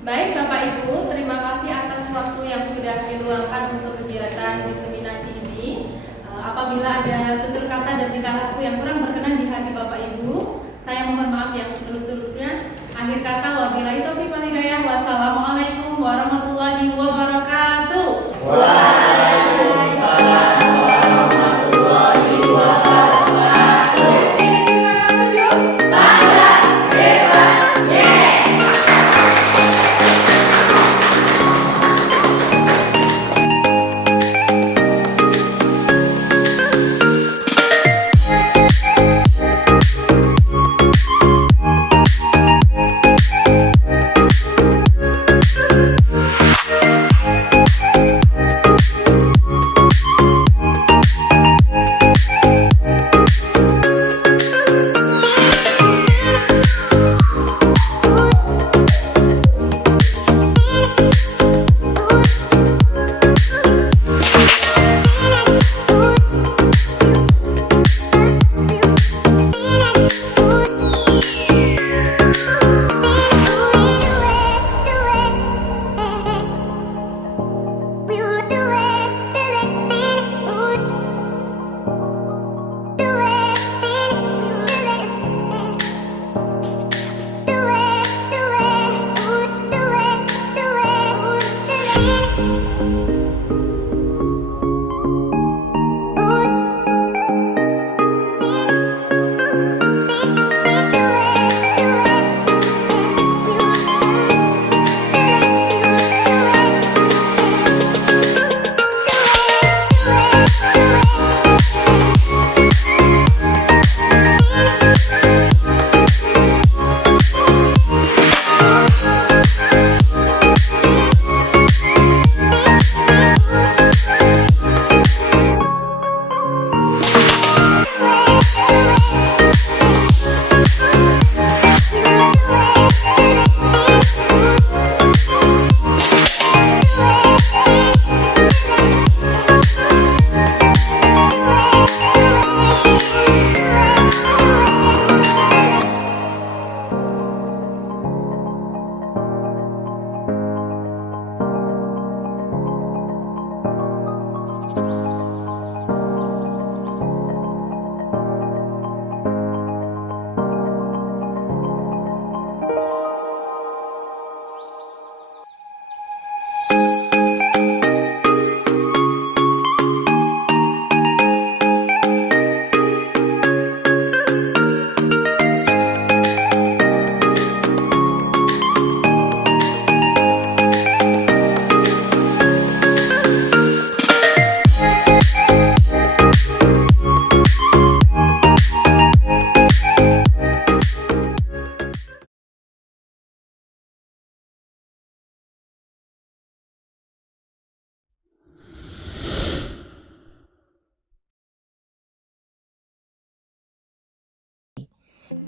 Baik Bapak Ibu, terima kasih atas waktu yang sudah diluangkan untuk kegiatan diseminasi ini. Apabila ada tutur kata dan tingkah laku yang kurang berkenan di hati Bapak Ibu, saya mohon maaf yang setulus-tulusnya. Akhir kata, wabillahi taufiq wal hidayah. Wassalamualaikum warahmatullahi wabarakatuh. Waalaikumsalam warahmatullahi wabarakatuh. Bangga, hebat, yes.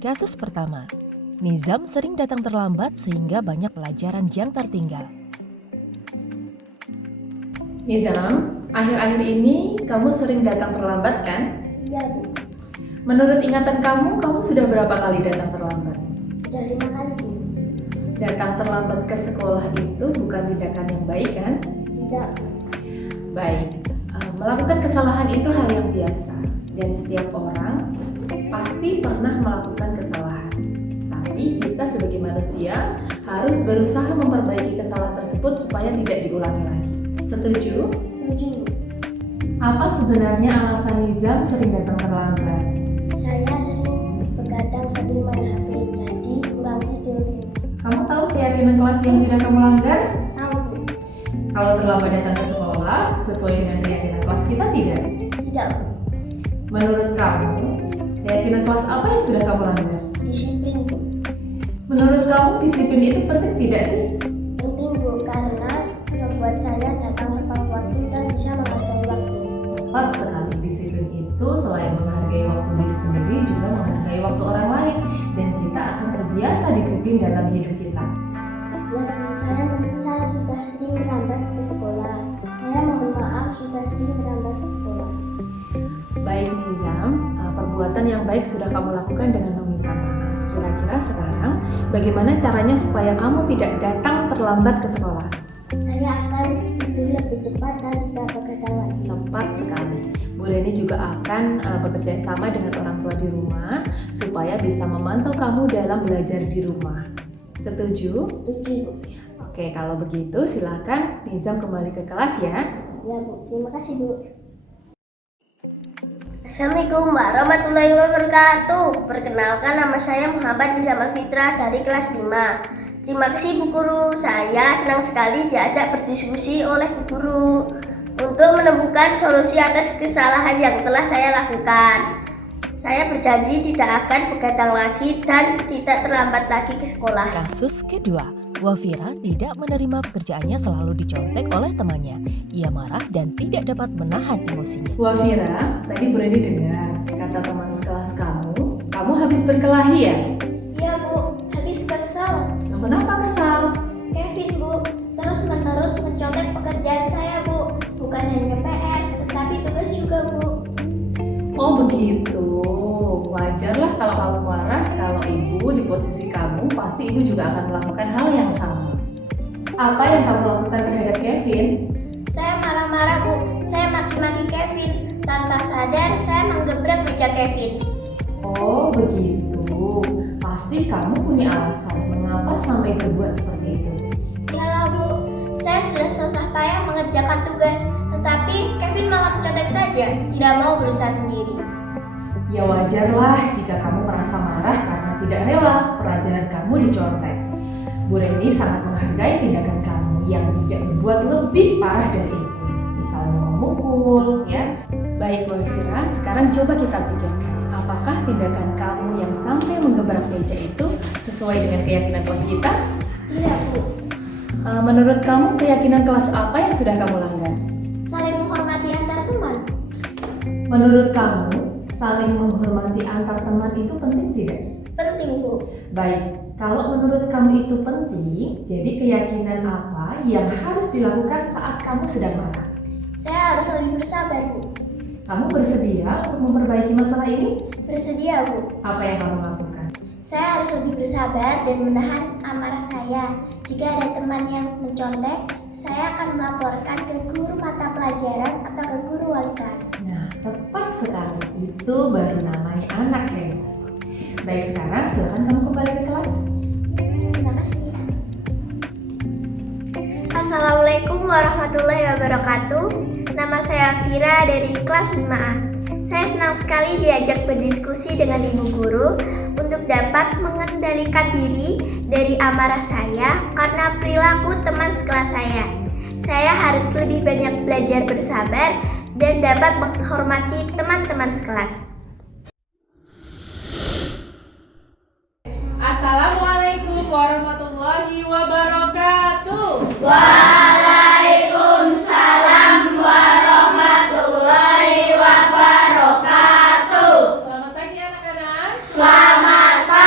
Kasus pertama, Nizam sering datang terlambat sehingga banyak pelajaran yang tertinggal. Nizam, akhir-akhir ini kamu sering datang terlambat kan? Iya, Bu. Menurut ingatan kamu sudah berapa kali datang terlambat? Sudah 5 kali, Bu. Datang terlambat ke sekolah itu bukan tindakan yang baik kan? Tidak, Bu. Baik, melakukan kesalahan itu hal yang biasa dan setiap orang pasti pernah melakukan kesalahan. Tapi kita sebagai manusia harus berusaha memperbaiki kesalahan tersebut supaya tidak diulangi lagi. Setuju? Setuju, Bu. Apa sebenarnya alasan Nizam sering datang terlambat? Saya sering begadang sambil main HP, jadi kurang tidur. Kamu tahu keyakinan kelas yang sudah kamu langgar? Tahu, Bu. Kalau terlambat datang ke sekolah, sesuai dengan keyakinan kelas kita tidak? Tidak, Bu. Menurut kamu, keyakinan kelas apa yang sudah kamu langgar? Disiplin, Bu. Menurut kamu, disiplin itu penting tidak sih? Penting, Bu, karena membuat saya datang tepat waktu dan bisa menghargai waktu. Tepat sekali, disiplin itu selain menghargai waktu diri sendiri juga menghargai waktu orang lain, dan kita akan terbiasa disiplin dalam hidup kita. Ya, Bu, saya sudah sering terlambat ke sekolah. Saya mohon maaf sudah sering terlambat ke sekolah. Baik Nizam, perbuatan yang baik sudah kamu lakukan dengan meminta maaf. Kira-kira sekarang bagaimana caranya supaya kamu tidak datang terlambat ke sekolah? Saya akan tidur lebih cepat dan tidak begadang lagi. Tepat sekali. Bu Reni juga akan bekerja sama dengan orang tua di rumah supaya bisa memantau kamu dalam belajar di rumah. Setuju? Setuju, Bu. Oke, kalau begitu silakan Nizam kembali ke kelas ya. Ya, Bu. Terima kasih, Bu. Assalamualaikum warahmatullahi wabarakatuh. Perkenalkan, nama saya Muhammad Nizam Alfitra dari kelas 5. Terima kasih Bu Guru. Saya senang sekali diajak berdiskusi oleh Bu Guru untuk menemukan solusi atas kesalahan yang telah saya lakukan. Saya berjanji tidak akan begadang lagi dan tidak terlambat lagi ke sekolah. Kasus kedua, Wafira tidak menerima pekerjaannya selalu dicontek oleh temannya. Ia marah dan tidak dapat menahan emosinya. Wafira, tadi Bu Reni dengar kata teman sekelas kamu habis berkelahi ya? Iya, Bu. Habis kesel. Nah, kenapa kesal? Kevin, Bu, terus-menerus mencontek pekerjaan saya, Bu. Bukan hanya PR, tetapi tugas juga, Bu. Oh begitu, wajarlah kalau kamu marah. Kalau ibu di posisi kamu, pasti ibu juga akan melakukan hal yang sama. Apa yang kamu lakukan terhadap Kevin? Saya marah-marah, Bu. Saya maki-maki Kevin. Tanpa sadar, saya menggebrak meja Kevin. Oh begitu, pasti kamu punya alasan mengapa sampai berbuat seperti itu. Iyalah, Bu. Saya sudah susah payah mengerjakan tugas, tetapi Kevin malah mencontek saja, tidak mau berusaha sendiri. Ya wajarlah jika kamu merasa marah karena tidak rela pelajaran kamu dicontek. Bu Reni sangat menghargai tindakan kamu yang tidak berbuat lebih parah dari itu. Misalnya memukul, ya. Baik Bu Fira, sekarang coba kita pikirkan. Apakah tindakan kamu yang sampai menggebrak meja itu sesuai dengan keyakinan kelas kita? Tidak, Bu. Menurut kamu keyakinan kelas apa yang sudah kamu langgar? Saling menghormati antar teman. Menurut kamu, saling menghormati antar teman itu penting tidak? Penting, Bu. Baik, kalau menurut kamu itu penting, jadi keyakinan apa yang harus dilakukan saat kamu sedang marah? Saya harus lebih bersabar, Bu. Kamu bersedia untuk memperbaiki masalah ini? Bersedia, Bu. Apa yang kamu lakukan? Saya harus lebih bersabar dan menahan amarah saya. Jika ada teman yang mencontek, saya akan melaporkan ke guru mata pelajaran atau ke guru wali kelas. Nah, tepat sekali. Itu baru namanya anak hebat. Baik, sekarang silakan kamu kembali ke kelas. Terima kasih. Assalamualaikum warahmatullahi wabarakatuh. Nama saya Fira dari kelas 5A. Saya senang sekali diajak berdiskusi dengan Ibu Guru untuk dapat mengendalikan diri dari amarah saya karena perilaku teman sekelas saya. Saya harus lebih banyak belajar bersabar dan dapat menghormati teman-teman sekelas. Assalamualaikum warahmatullahi wabarakatuh. Waalaikumsalam warahmatullahi wabarakatuh. Selamat pagi anak-anak. Selamat pagi.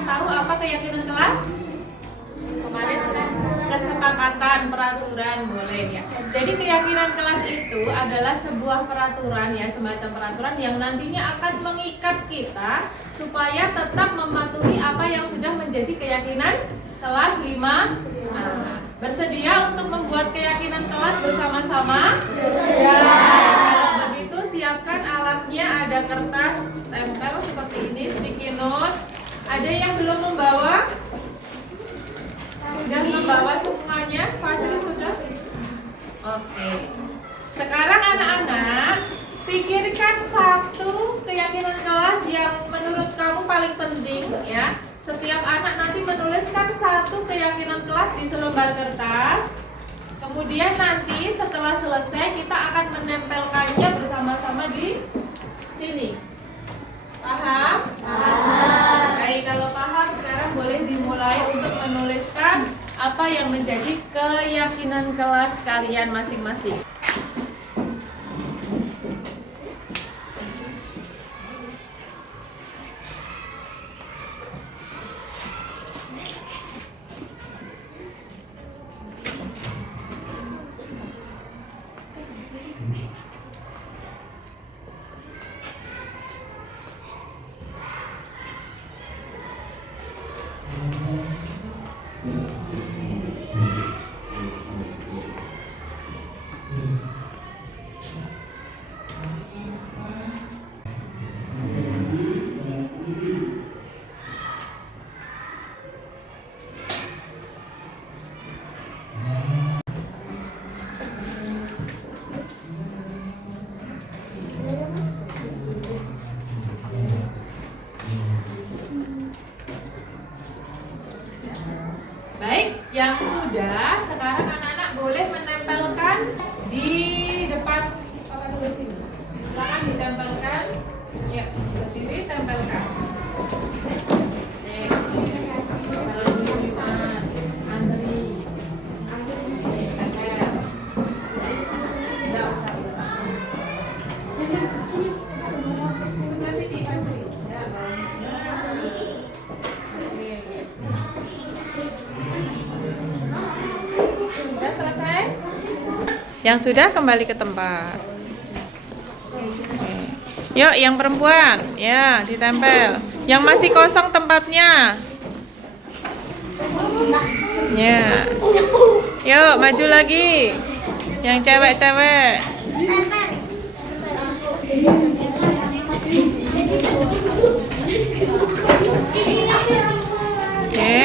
yang tahu apa keyakinan kelas? Kemarin kesepakatan, peraturan, boleh ya. Jadi keyakinan kelas itu adalah sebuah peraturan ya, semacam peraturan yang nantinya akan mengikat kita supaya tetap mematuhi apa yang sudah menjadi keyakinan kelas 5A. Bersedia untuk membuat keyakinan kelas bersama-sama? Kalau begitu siapkan alatnya, ada kertas tempel seperti ini, sticky note. Ada yang belum membawa? Sudah membawa semuanya? Fajri sudah? Oke. Sekarang anak-anak, pikirkan satu keyakinan kelas yang menurut kamu paling penting ya. Setiap anak nanti menuliskan satu keyakinan kelas di selembar kertas. Kemudian nanti setelah selesai kita akan menempelkannya bersama-sama di sini. Paham? Paham. Baik, kalau paham sekarang boleh dimulai untuk menuliskan apa yang menjadi keyakinan kelas kalian masing-masing. Baik, yang sudah, sekarang anak-anak boleh menempelkan di depan apa tulis ini. Silakan ditempelkan. Ya, berdiri tempelkan. Yang sudah kembali ke tempat. Yuk, yang perempuan, ya ditempel. Yang masih kosong tempatnya, ya. Yuk, maju lagi. Yang cewek-cewek. Oke.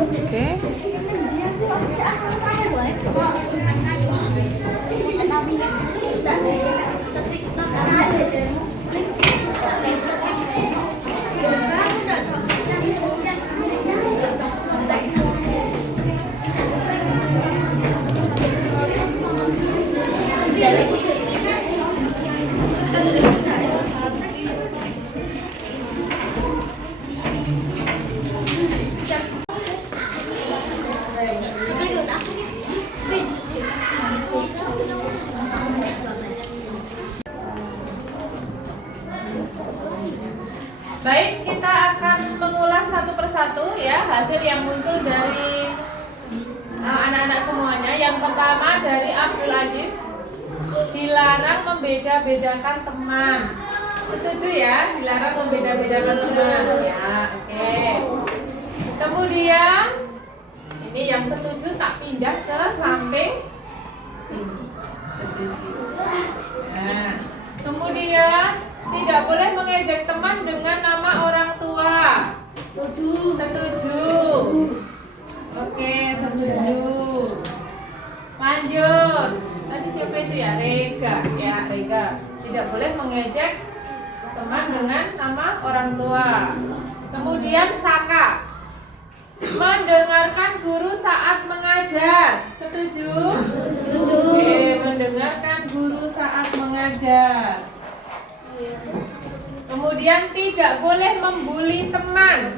Oke. Baik, kita akan mengulas satu persatu ya hasil yang muncul dari anak-anak semuanya. Yang pertama dari Abdul Aziz, dilarang membeda-bedakan teman. Setuju ya? Dilarang membeda-bedakan teman. Ya, oke. Kemudian ini yang setuju tak pindah ke samping sini. Setuju. Nah, kemudian tidak boleh mengejek teman dengan nama orang tua. Setuju. Oke, setuju. Lanjut. Tadi siapa itu ya? Rega. Ya, Rega. Tidak boleh mengejek teman dengan nama orang tua. Kemudian Saka, mendengarkan guru saat mengajar. Setuju? Setuju. Oke, mendengarkan guru saat mengajar. Kemudian tidak boleh membuli teman.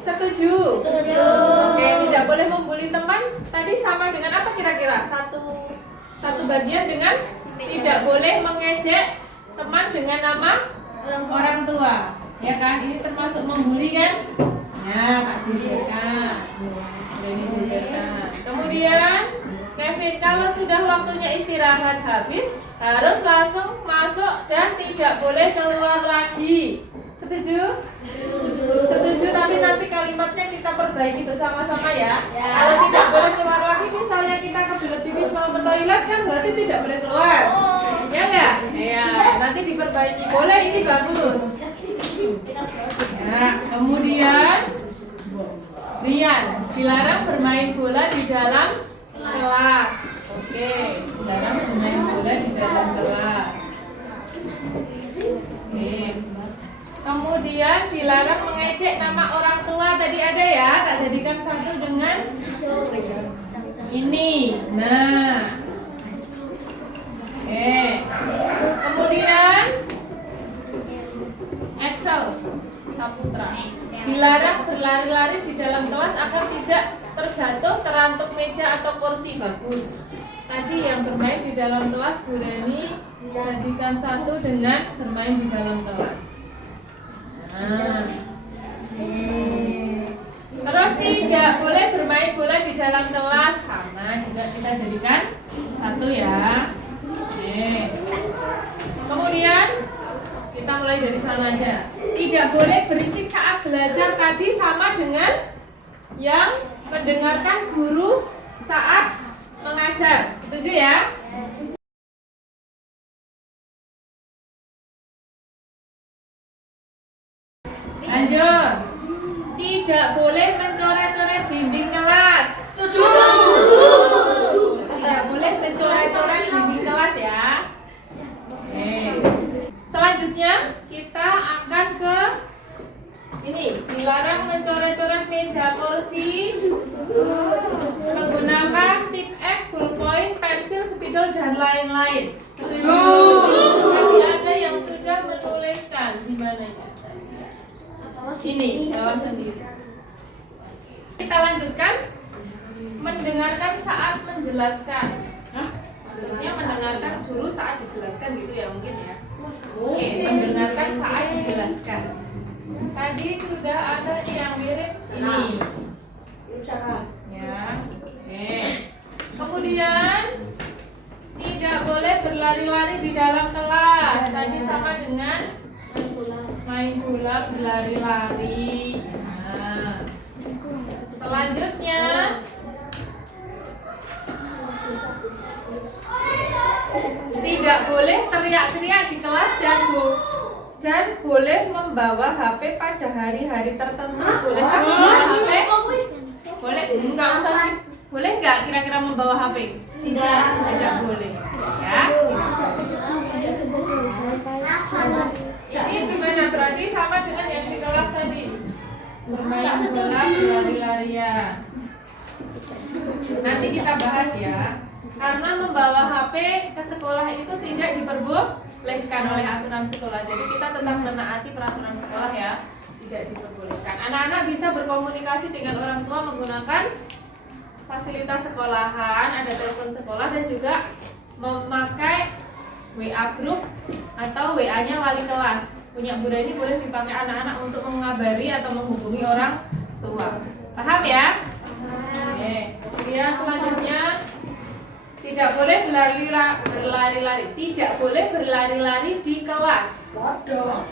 Setuju? Setuju. Oke, tidak boleh membuli teman. Tadi sama dengan apa kira-kira? Satu bagian dengan tidak boleh mengejek teman dengan nama orang tua, ya kan? Ini termasuk membuli kan? Ya, tak jejerkan. Ini jejerkan. Kemudian, Kevin, kalau sudah waktunya istirahat habis, harus langsung masuk dan tidak boleh keluar lagi. Setuju? Setuju, tapi nanti kalimatnya kita perbaiki bersama-sama ya. Kalau tidak boleh keluar lagi, misalnya kita kebelet pipis mau ke toilet kan berarti tidak boleh keluar. Ya enggak? Ya, nanti diperbaiki. Boleh, ini bagus. Ya, kemudian Rian, dilarang bermain bola di dalam kelas. Oke, dilarang bermain bola di dalam kelas. Oke. Kemudian dilarang mengejek nama orang tua, tadi ada ya, tak jadikan satu dengan ini. Nah, oke. Kemudian Excel Saputra, dilarang berlari-lari di dalam kelas agar tidak terjatuh, terantuk meja atau kursi. Bagus. Tadi yang bermain di dalam kelas Bu Reni jadikan satu dengan bermain di dalam kelas. Nah. Terus tidak boleh bermain bola di dalam kelas, sama juga kita jadikan satu ya. Kemudian kita mulai dari sana aja. Tidak boleh berisik saat belajar, tadi sama dengan yang mendengarkan guru saat mengajar. Setuju ya? Lanjut. Tidak boleh mencoret-coret dinding kelas. Setuju. Tidak boleh mencoret-coret dinding kelas ya. Oke. Selanjutnya kita akan ke ini, dilarang mencoret-coret meja kursi menggunakan tip X, ballpoint, pensil, spidol dan lain-lain. Setuju. Tapi ada yang sudah menuliskan di mana ya? Ini jawab sendiri. Kita lanjutkan. Mendengarkan saat menjelaskan. Maksudnya mendengarkan guru saat dijelaskan gitu ya mungkin ya. Oke, mendengarkan saat dijelaskan. Tadi sudah ada yang mirip ini. Ya. Oke. Kemudian tidak boleh berlari-lari di dalam kelas. Tadi sama dengan main bola, berlari-lari. Nah, selanjutnya tidak boleh teriak-teriak di kelas dan boleh membawa HP pada hari-hari tertentu. Boleh kan membawa HP? Boleh? Enggak usah. Boleh enggak kira-kira membawa HP? Tidak boleh. Ya. Ini gimana? Berarti sama dengan yang di kelas tadi. Bermain bola, berlari-larian. Nanti kita bahas ya. Karena membawa HP ke sekolah itu tidak diperbolehkan oleh aturan sekolah. Jadi kita tetap menaati peraturan sekolah ya. Tidak diperbolehkan. Anak-anak bisa berkomunikasi dengan orang tua menggunakan fasilitas sekolahan, ada telepon sekolah dan juga memakai WA group atau WA-nya wali kelas. Punya Bu Reni boleh dipakai anak-anak untuk mengabari atau menghubungi orang tua. Paham ya? Oke. Kemudian selanjutnya tidak boleh berlari-lari. Tidak boleh berlari-lari di kelas.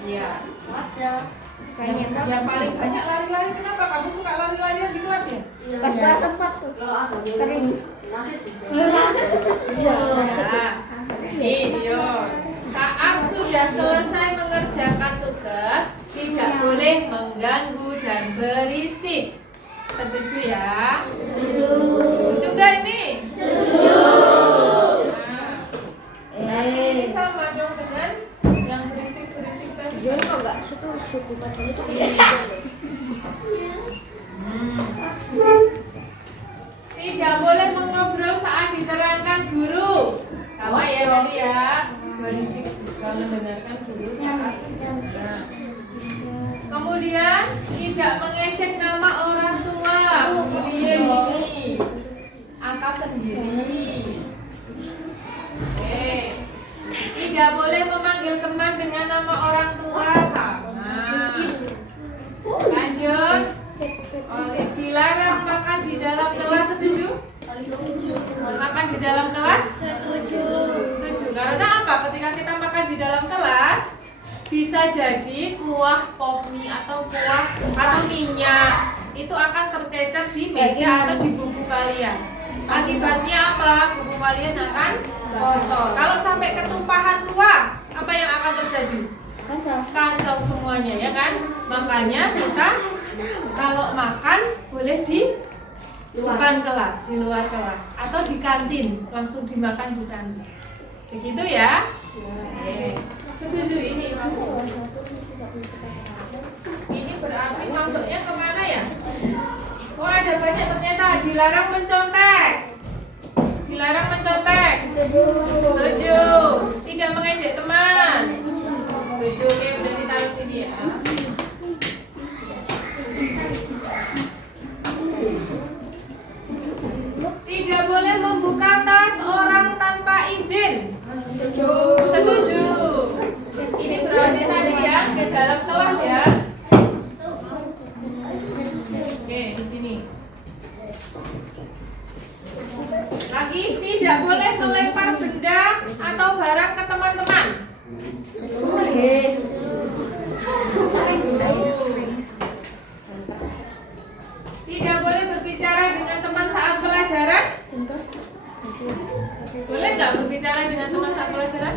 Iya. Yang paling banyak lari-lari kenapa? Kamu suka lari-larian di kelas ya? Pas kelas 4 tuh. Sering. Iya. Video. Saat sudah selesai mengerjakan tugas, tidak boleh mengganggu dan berisik. Setuju ya? Setuju gak ini? Setuju. Nah, ini sama dong dengan yang berisik-berisik tadi. Jadi kok gak setuju bukan itu. Tidak boleh mengobrol saat diterangkan guru. Sama ya tadi ya. Berisik kalau mendengarkan guru. Nah. Kemudian tidak mengejek nama orang tua. Bullying ini. Angka sendiri. Oke. Tidak Tidak boleh memanggil teman dengan nama orang tua. Sama. Lanjut. Dilarang makan di dalam kelas. Setuju? Makan di dalam kelas? Setuju. Karena apa? Ketika kita makan di dalam kelas, bisa jadi kuah pop mie atau kuah atau minyak itu akan tercecer di meja atau di buku kalian. Akibatnya apa? Buku kalian akan kotor. Kalau sampai ketumpahan kuah, apa yang akan terjadi? Kacau semuanya, ya kan? Makanya kita kalau makan boleh di depan kelas, di luar kelas, atau di kantin, langsung dimakan di kantin. Begitu ya? Oke. Setuju ini masuk. Ini berarti masuknya kemana ya? Oh, ada banyak ternyata. Dilarang mencontek. Dilarang mencontek. Setuju. Tidak mengejek teman. Setuju. Oke, udah ditaruh sini ya. Tidak boleh membuka tas orang tanpa izin. Setuju. Ini berarti tadi ya, ke dalam kelas ya. Oke, di sini. Lagi, tidak boleh melempar benda atau barang ke teman-teman. Tidak boleh berbicara dengan teman saat pelajaran. Boleh nggak berbicara dengan teman saat pelajaran?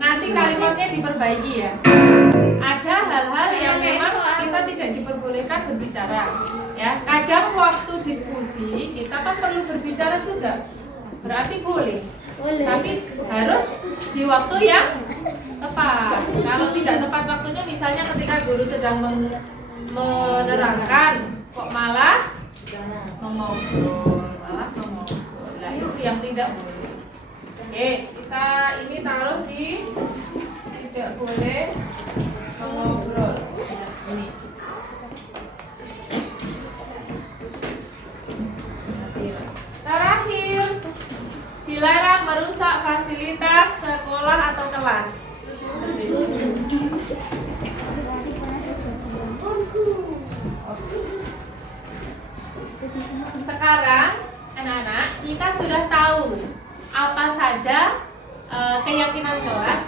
Nanti kalimatnya diperbaiki ya. Ada hal-hal yang memang kita tidak diperbolehkan berbicara. Ya, kadang waktu diskusi kita kan perlu berbicara juga. Berarti boleh. Tapi harus di waktu yang tepat. Kalau tidak tepat waktunya, misalnya ketika guru sedang menerangkan, kok malah mengobrol, Nah, itu yang tidak boleh. Oke, kita ini taruh di tidak boleh mengobrol. Ini. Terakhir, dilarang merusak fasilitas sekolah atau kelas. Sekarang anak-anak, kita sudah tahu apa saja keyakinan kelas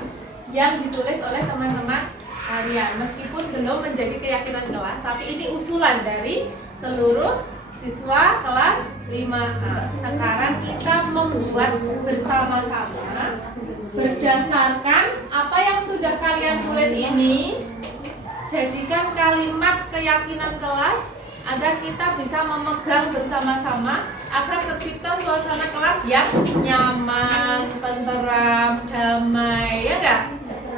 yang ditulis oleh teman-teman kalian. Meskipun belum menjadi keyakinan kelas, tapi ini usulan dari seluruh siswa kelas 5A. Sekarang kita membuat bersama-sama berdasarkan apa yang sudah kalian tulis ini. Jadikan kalimat keyakinan kelas agar kita bisa memegang bersama-sama agar tercipta suasana kelas yang nyaman, tenteram, damai, ya enggak?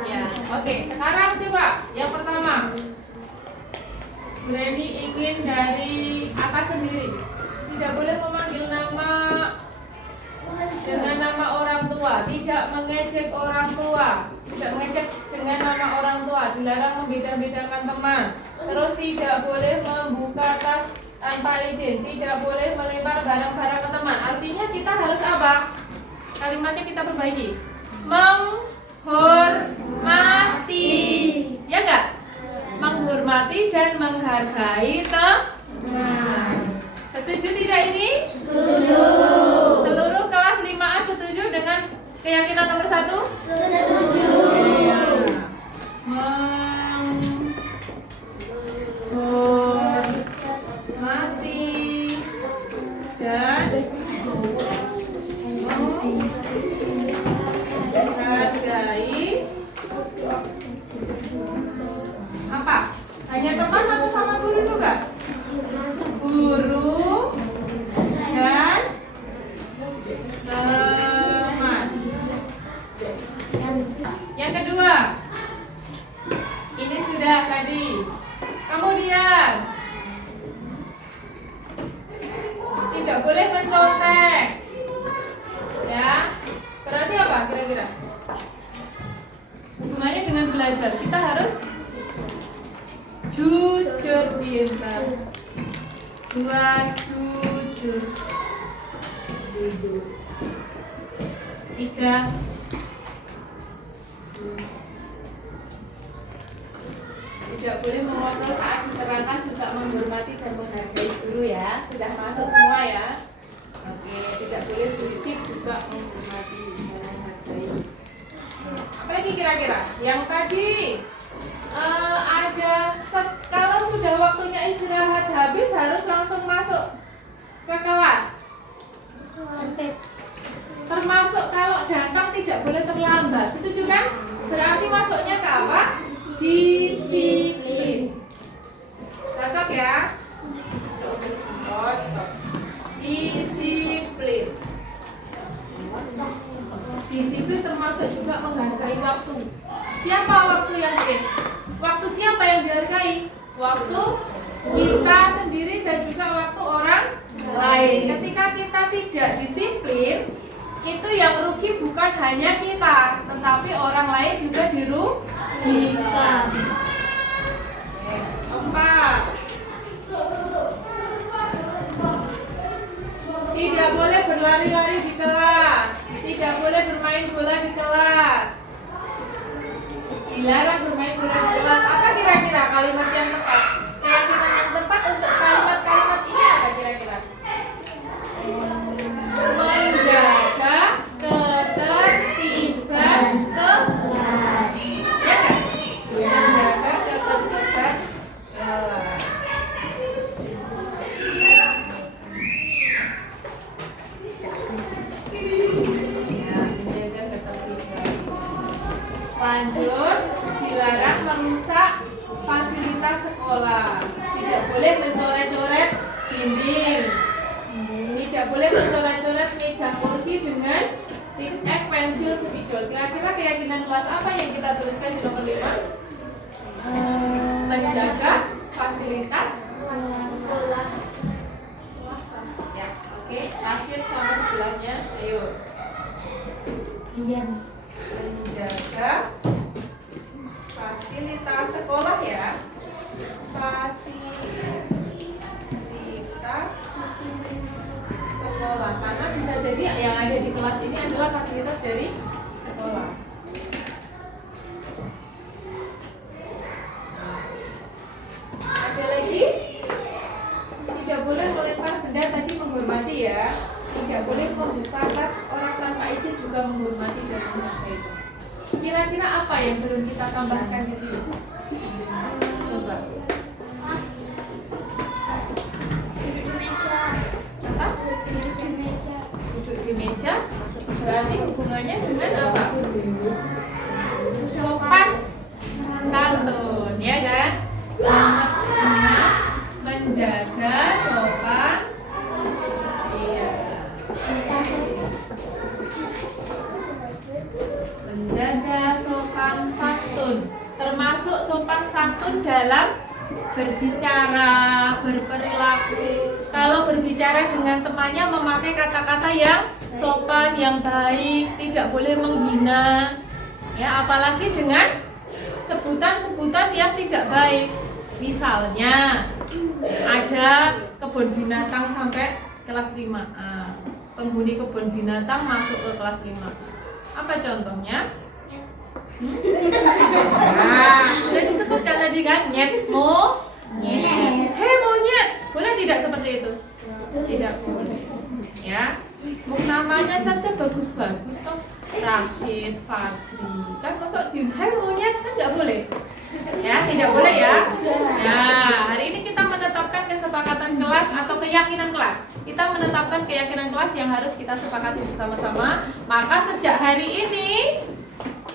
Ya, oke. Sekarang coba yang pertama. Breni ingin dari atas sendiri. Tidak boleh memanggil nama dengan nama orang tua, tidak mengejek orang tua, tidak mengejek dengan nama orang tua, dilarang membeda-bedakan teman. Terus tidak boleh membuka tas tanpa izin, tidak boleh melempar barang-barang ke teman. Artinya kita harus apa? Kalimatnya kita perbaiki. Menghormati, ya enggak? Menghormati dan menghargai teman. Setuju tidak ini? Setuju. Seluruh kelas 5A setuju dengan keyakinan nomor 1? Setuju. Menghormati dan menghargai apa? Hanya teman atau sama guru juga? Guru dan teman. Yang kedua, ini sudah tadi. Kemudian tidak boleh mencontek. Ya, berarti apa kira-kira? Hubungannya dengan belajar, kita harus jujur, pintar. 2, jujur. 3, tidak boleh mengontrol saat diterangkan, juga menghormati dan menghargai guru ya. Sudah masuk semua ya. Oke, tidak boleh berisik, juga menghormati dan menghargai. Apalagi kira-kira? Yang tadi ada kalau sudah waktunya istirahat habis harus langsung masuk ke kelas. Termasuk kalau datang tidak boleh terlambat. Setuju kan? Berarti masuknya ke apa? Disiplin. Cocok ya? Cocok. Disiplin. Disiplin termasuk juga menghargai waktu. Siapa waktu yang waktu siapa yang dihargai? Waktu kita sendiri dan juga waktu orang lain. Ketika kita tidak disiplin, itu yang rugi bukan hanya kita, tetapi orang lain juga dirugikan. 4. Tidak boleh berlari-lari di kelas. Tidak boleh bermain bola di kelas. Dilarang bermain bola di kelas. Apa kira-kira kalimat yang tepat? Keyakinan yang tepat untuk kalimat-kalimat ini apa kira-kira? Menjaga ketertiban kelas. Ya kan? Menjaga ketertiban kelas. Lanjut, dilarang merusak fasilitas sekolah. Tidak boleh mencoret-coret dinding. Tidak boleh mencoret-coret meja kursi dengan titik pensil spidol. Kira-kira keyakinan kelas apa yang kita tuliskan di nomor 5? Menjaga fasilitas sekolah. Ya, oke. Lanjut sama sebelahnya. Ayo. Menjaga fasilitas sekolah ya. Fasilitas sekolah, karena bisa jadi yang ada di kelas ini adalah fasilitas dari sekolah. Ada lagi? Tidak boleh melempar benda, tadi menghormati ya. Tidak boleh membuka tas orang tanpa izin, juga menghormati dan menghargai. Kira-kira apa yang belum kita tambahkan di sini? Coba. Apa? Duduk di meja. Berarti hubungannya dengan apa? Sopan santun, ya kan? Menjaga sopan. Iya. Menjaga sopan santun, termasuk sopan santun dalam berbicara, berperilaku. Kalau berbicara dengan temannya memakai kata-kata yang sopan, yang baik, tidak boleh menghina. Ya, apalagi dengan sebutan-sebutan yang tidak baik. Misalnya ada kebun binatang sampai kelas 5A. Penghuni kebun binatang masuk ke kelas 5A. Apa contohnya? Nah, sudah disebutkan tadi kan, nyet, monyet. Hei monyet, boleh tidak seperti itu? Tidak boleh. Ya, namanya saja bagus-bagus toh. Rashid, Fajri, kan masuk di hei monyet kan nggak boleh. Ya, tidak boleh ya. Nah, hari ini kita menetapkan kesepakatan kelas atau keyakinan kelas. Kita menetapkan keyakinan kelas yang harus kita sepakati bersama-sama. Maka sejak hari ini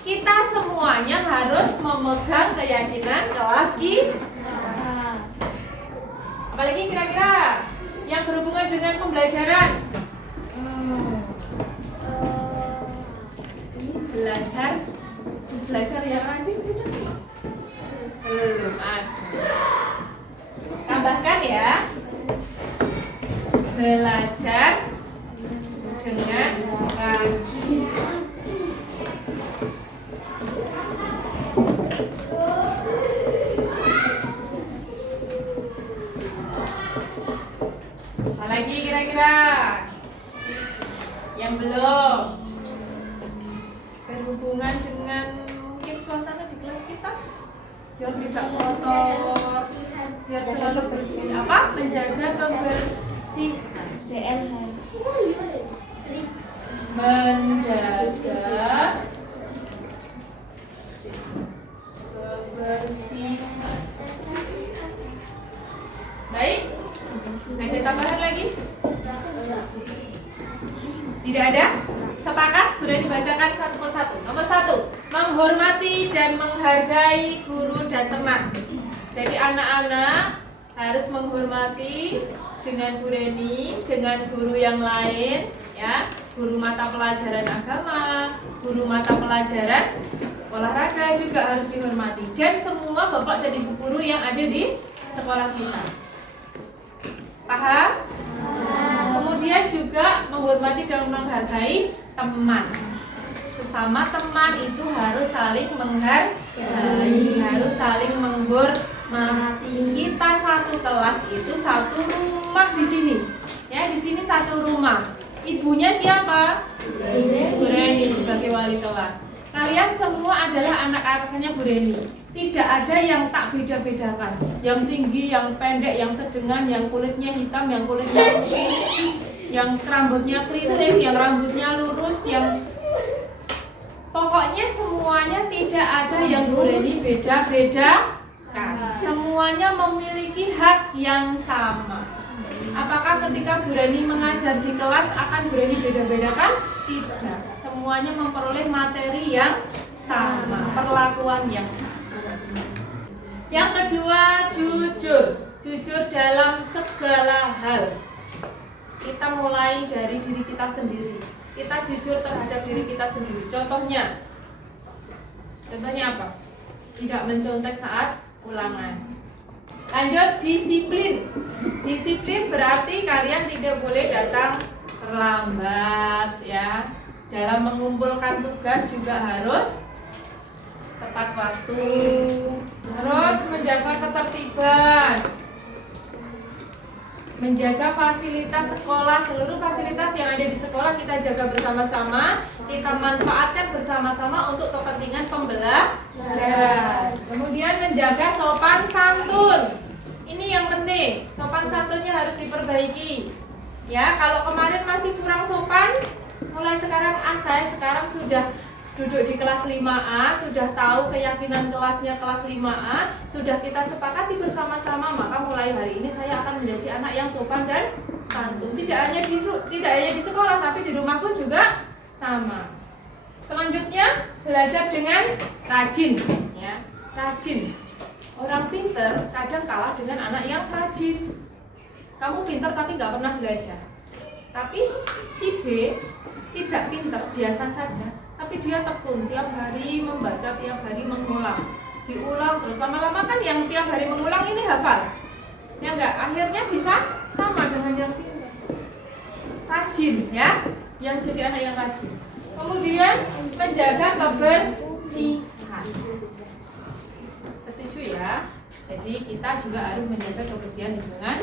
kita semuanya harus memegang keyakinan kelas kita. Apalagi kira-kira yang berhubungan dengan pembelajaran. Belajar yang rajin sudah belum ada. Tambahkan ya. Belajar dengan rajin. Apalagi kira-kira yang belum berhubungan dengan mungkin suasana di kelas kita. biar tidak kotor, biar selalu bersih. Apa? Menjaga kebersihan. Menjaga kebersihan. Baik, ada tambahan lagi? Tidak ada? Sepakat? Sudah dibacakan satu persatu. Nomor 1, menghormati dan menghargai guru dan teman. Jadi anak-anak harus menghormati dengan Bu Reni, dengan guru yang lain, ya, guru mata pelajaran agama, guru mata pelajaran olahraga juga harus dihormati, dan semua bapak dan ibu guru yang ada di sekolah kita. Paham? Kemudian juga menghormati dan menghargai teman. Sesama teman itu harus saling menghargai, harus saling menghormati. Kita satu kelas itu satu rumah di sini. Ya, di sini satu rumah. Ibunya siapa? Bu Reni sebagai wali kelas. Kalian semua adalah anak-anaknya Bu Reni. Tidak ada yang tak beda-bedakan. Yang tinggi, yang pendek, yang sedengan, yang kulitnya hitam, yang kulitnya putih, yang rambutnya keriting, yang rambutnya lurus, yang pokoknya semuanya tidak ada yang Bu Reni beda-bedakan. Semuanya memiliki hak yang sama. Apakah ketika Bu Reni mengajar di kelas akan Bu Reni beda-bedakan? Tidak. Semuanya memperoleh materi yang sama, perlakuan yang sama. Yang kedua, jujur. Jujur dalam segala hal. Kita mulai dari diri kita sendiri. Kita jujur terhadap diri kita sendiri. Contohnya apa? Tidak mencontek saat ulangan. Lanjut, disiplin. Disiplin berarti kalian tidak boleh datang terlambat, ya. Dalam mengumpulkan tugas juga harus tepat waktu. Terus menjaga ketertiban, menjaga fasilitas sekolah. Seluruh fasilitas yang ada di sekolah kita jaga bersama-sama, kita manfaatkan bersama-sama untuk kepentingan pembelajaran. Kemudian menjaga sopan santun. Ini yang penting, sopan santunnya harus diperbaiki. Ya, kalau kemarin masih kurang sopan, mulai sekarang saya sekarang sudah duduk di kelas 5A, sudah tahu keyakinan kelasnya kelas 5A, sudah kita sepakati bersama-sama, maka mulai hari ini saya akan menjadi anak yang sopan dan santun. Tidak hanya di sekolah, tapi di rumah pun juga sama. Selanjutnya, belajar dengan rajin, ya. Rajin. Orang pinter kadang kalah dengan anak yang rajin. Kamu pinter tapi nggak pernah belajar. Tapi si B tidak pinter, biasa saja, tapi dia tekun, tiap hari membaca, tiap hari mengulang, diulang terus, lama-lama kan yang tiap hari mengulang ini hafal, ya enggak, akhirnya bisa sama dengan yang pintar. Rajin, ya, yang jadi anak yang rajin. Kemudian menjaga kebersihan. Setuju ya? Jadi kita juga harus menjaga kebersihan lingkungan.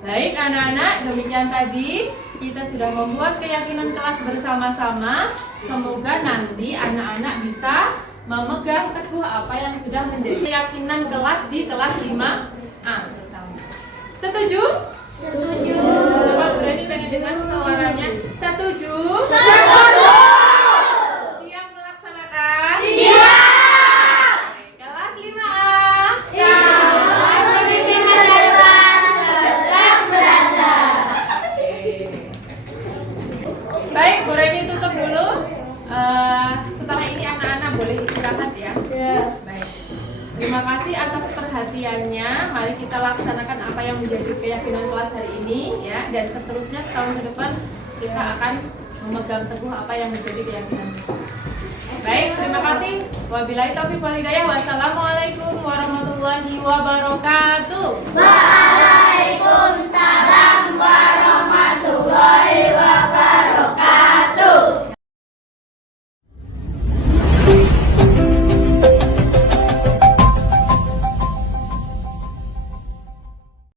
Baik anak-anak, demikian tadi kita sudah membuat keyakinan kelas bersama-sama. Semoga nanti anak-anak bisa memegang teguh apa yang sudah menjadi keyakinan kelas di kelas 5A. Setuju? Setuju. Coba berani pengen dengar suaranya. Setuju? Setuju. Siap melaksanakan? Siap. Kelas 5A. Baik, Bu Reni tutup dulu. Setelah ini anak-anak boleh istirahat ya. Baik. Terima kasih atas perhatiannya. Mari kita laksanakan apa yang menjadi keyakinan kelas hari ini, ya. Dan seterusnya setahun ke depan kita akan memegang teguh apa yang menjadi keyakinan kita. Baik, terima kasih. Wabillahi taufiq wal hidayah. Wassalamualaikum warahmatullahi wabarakatuh.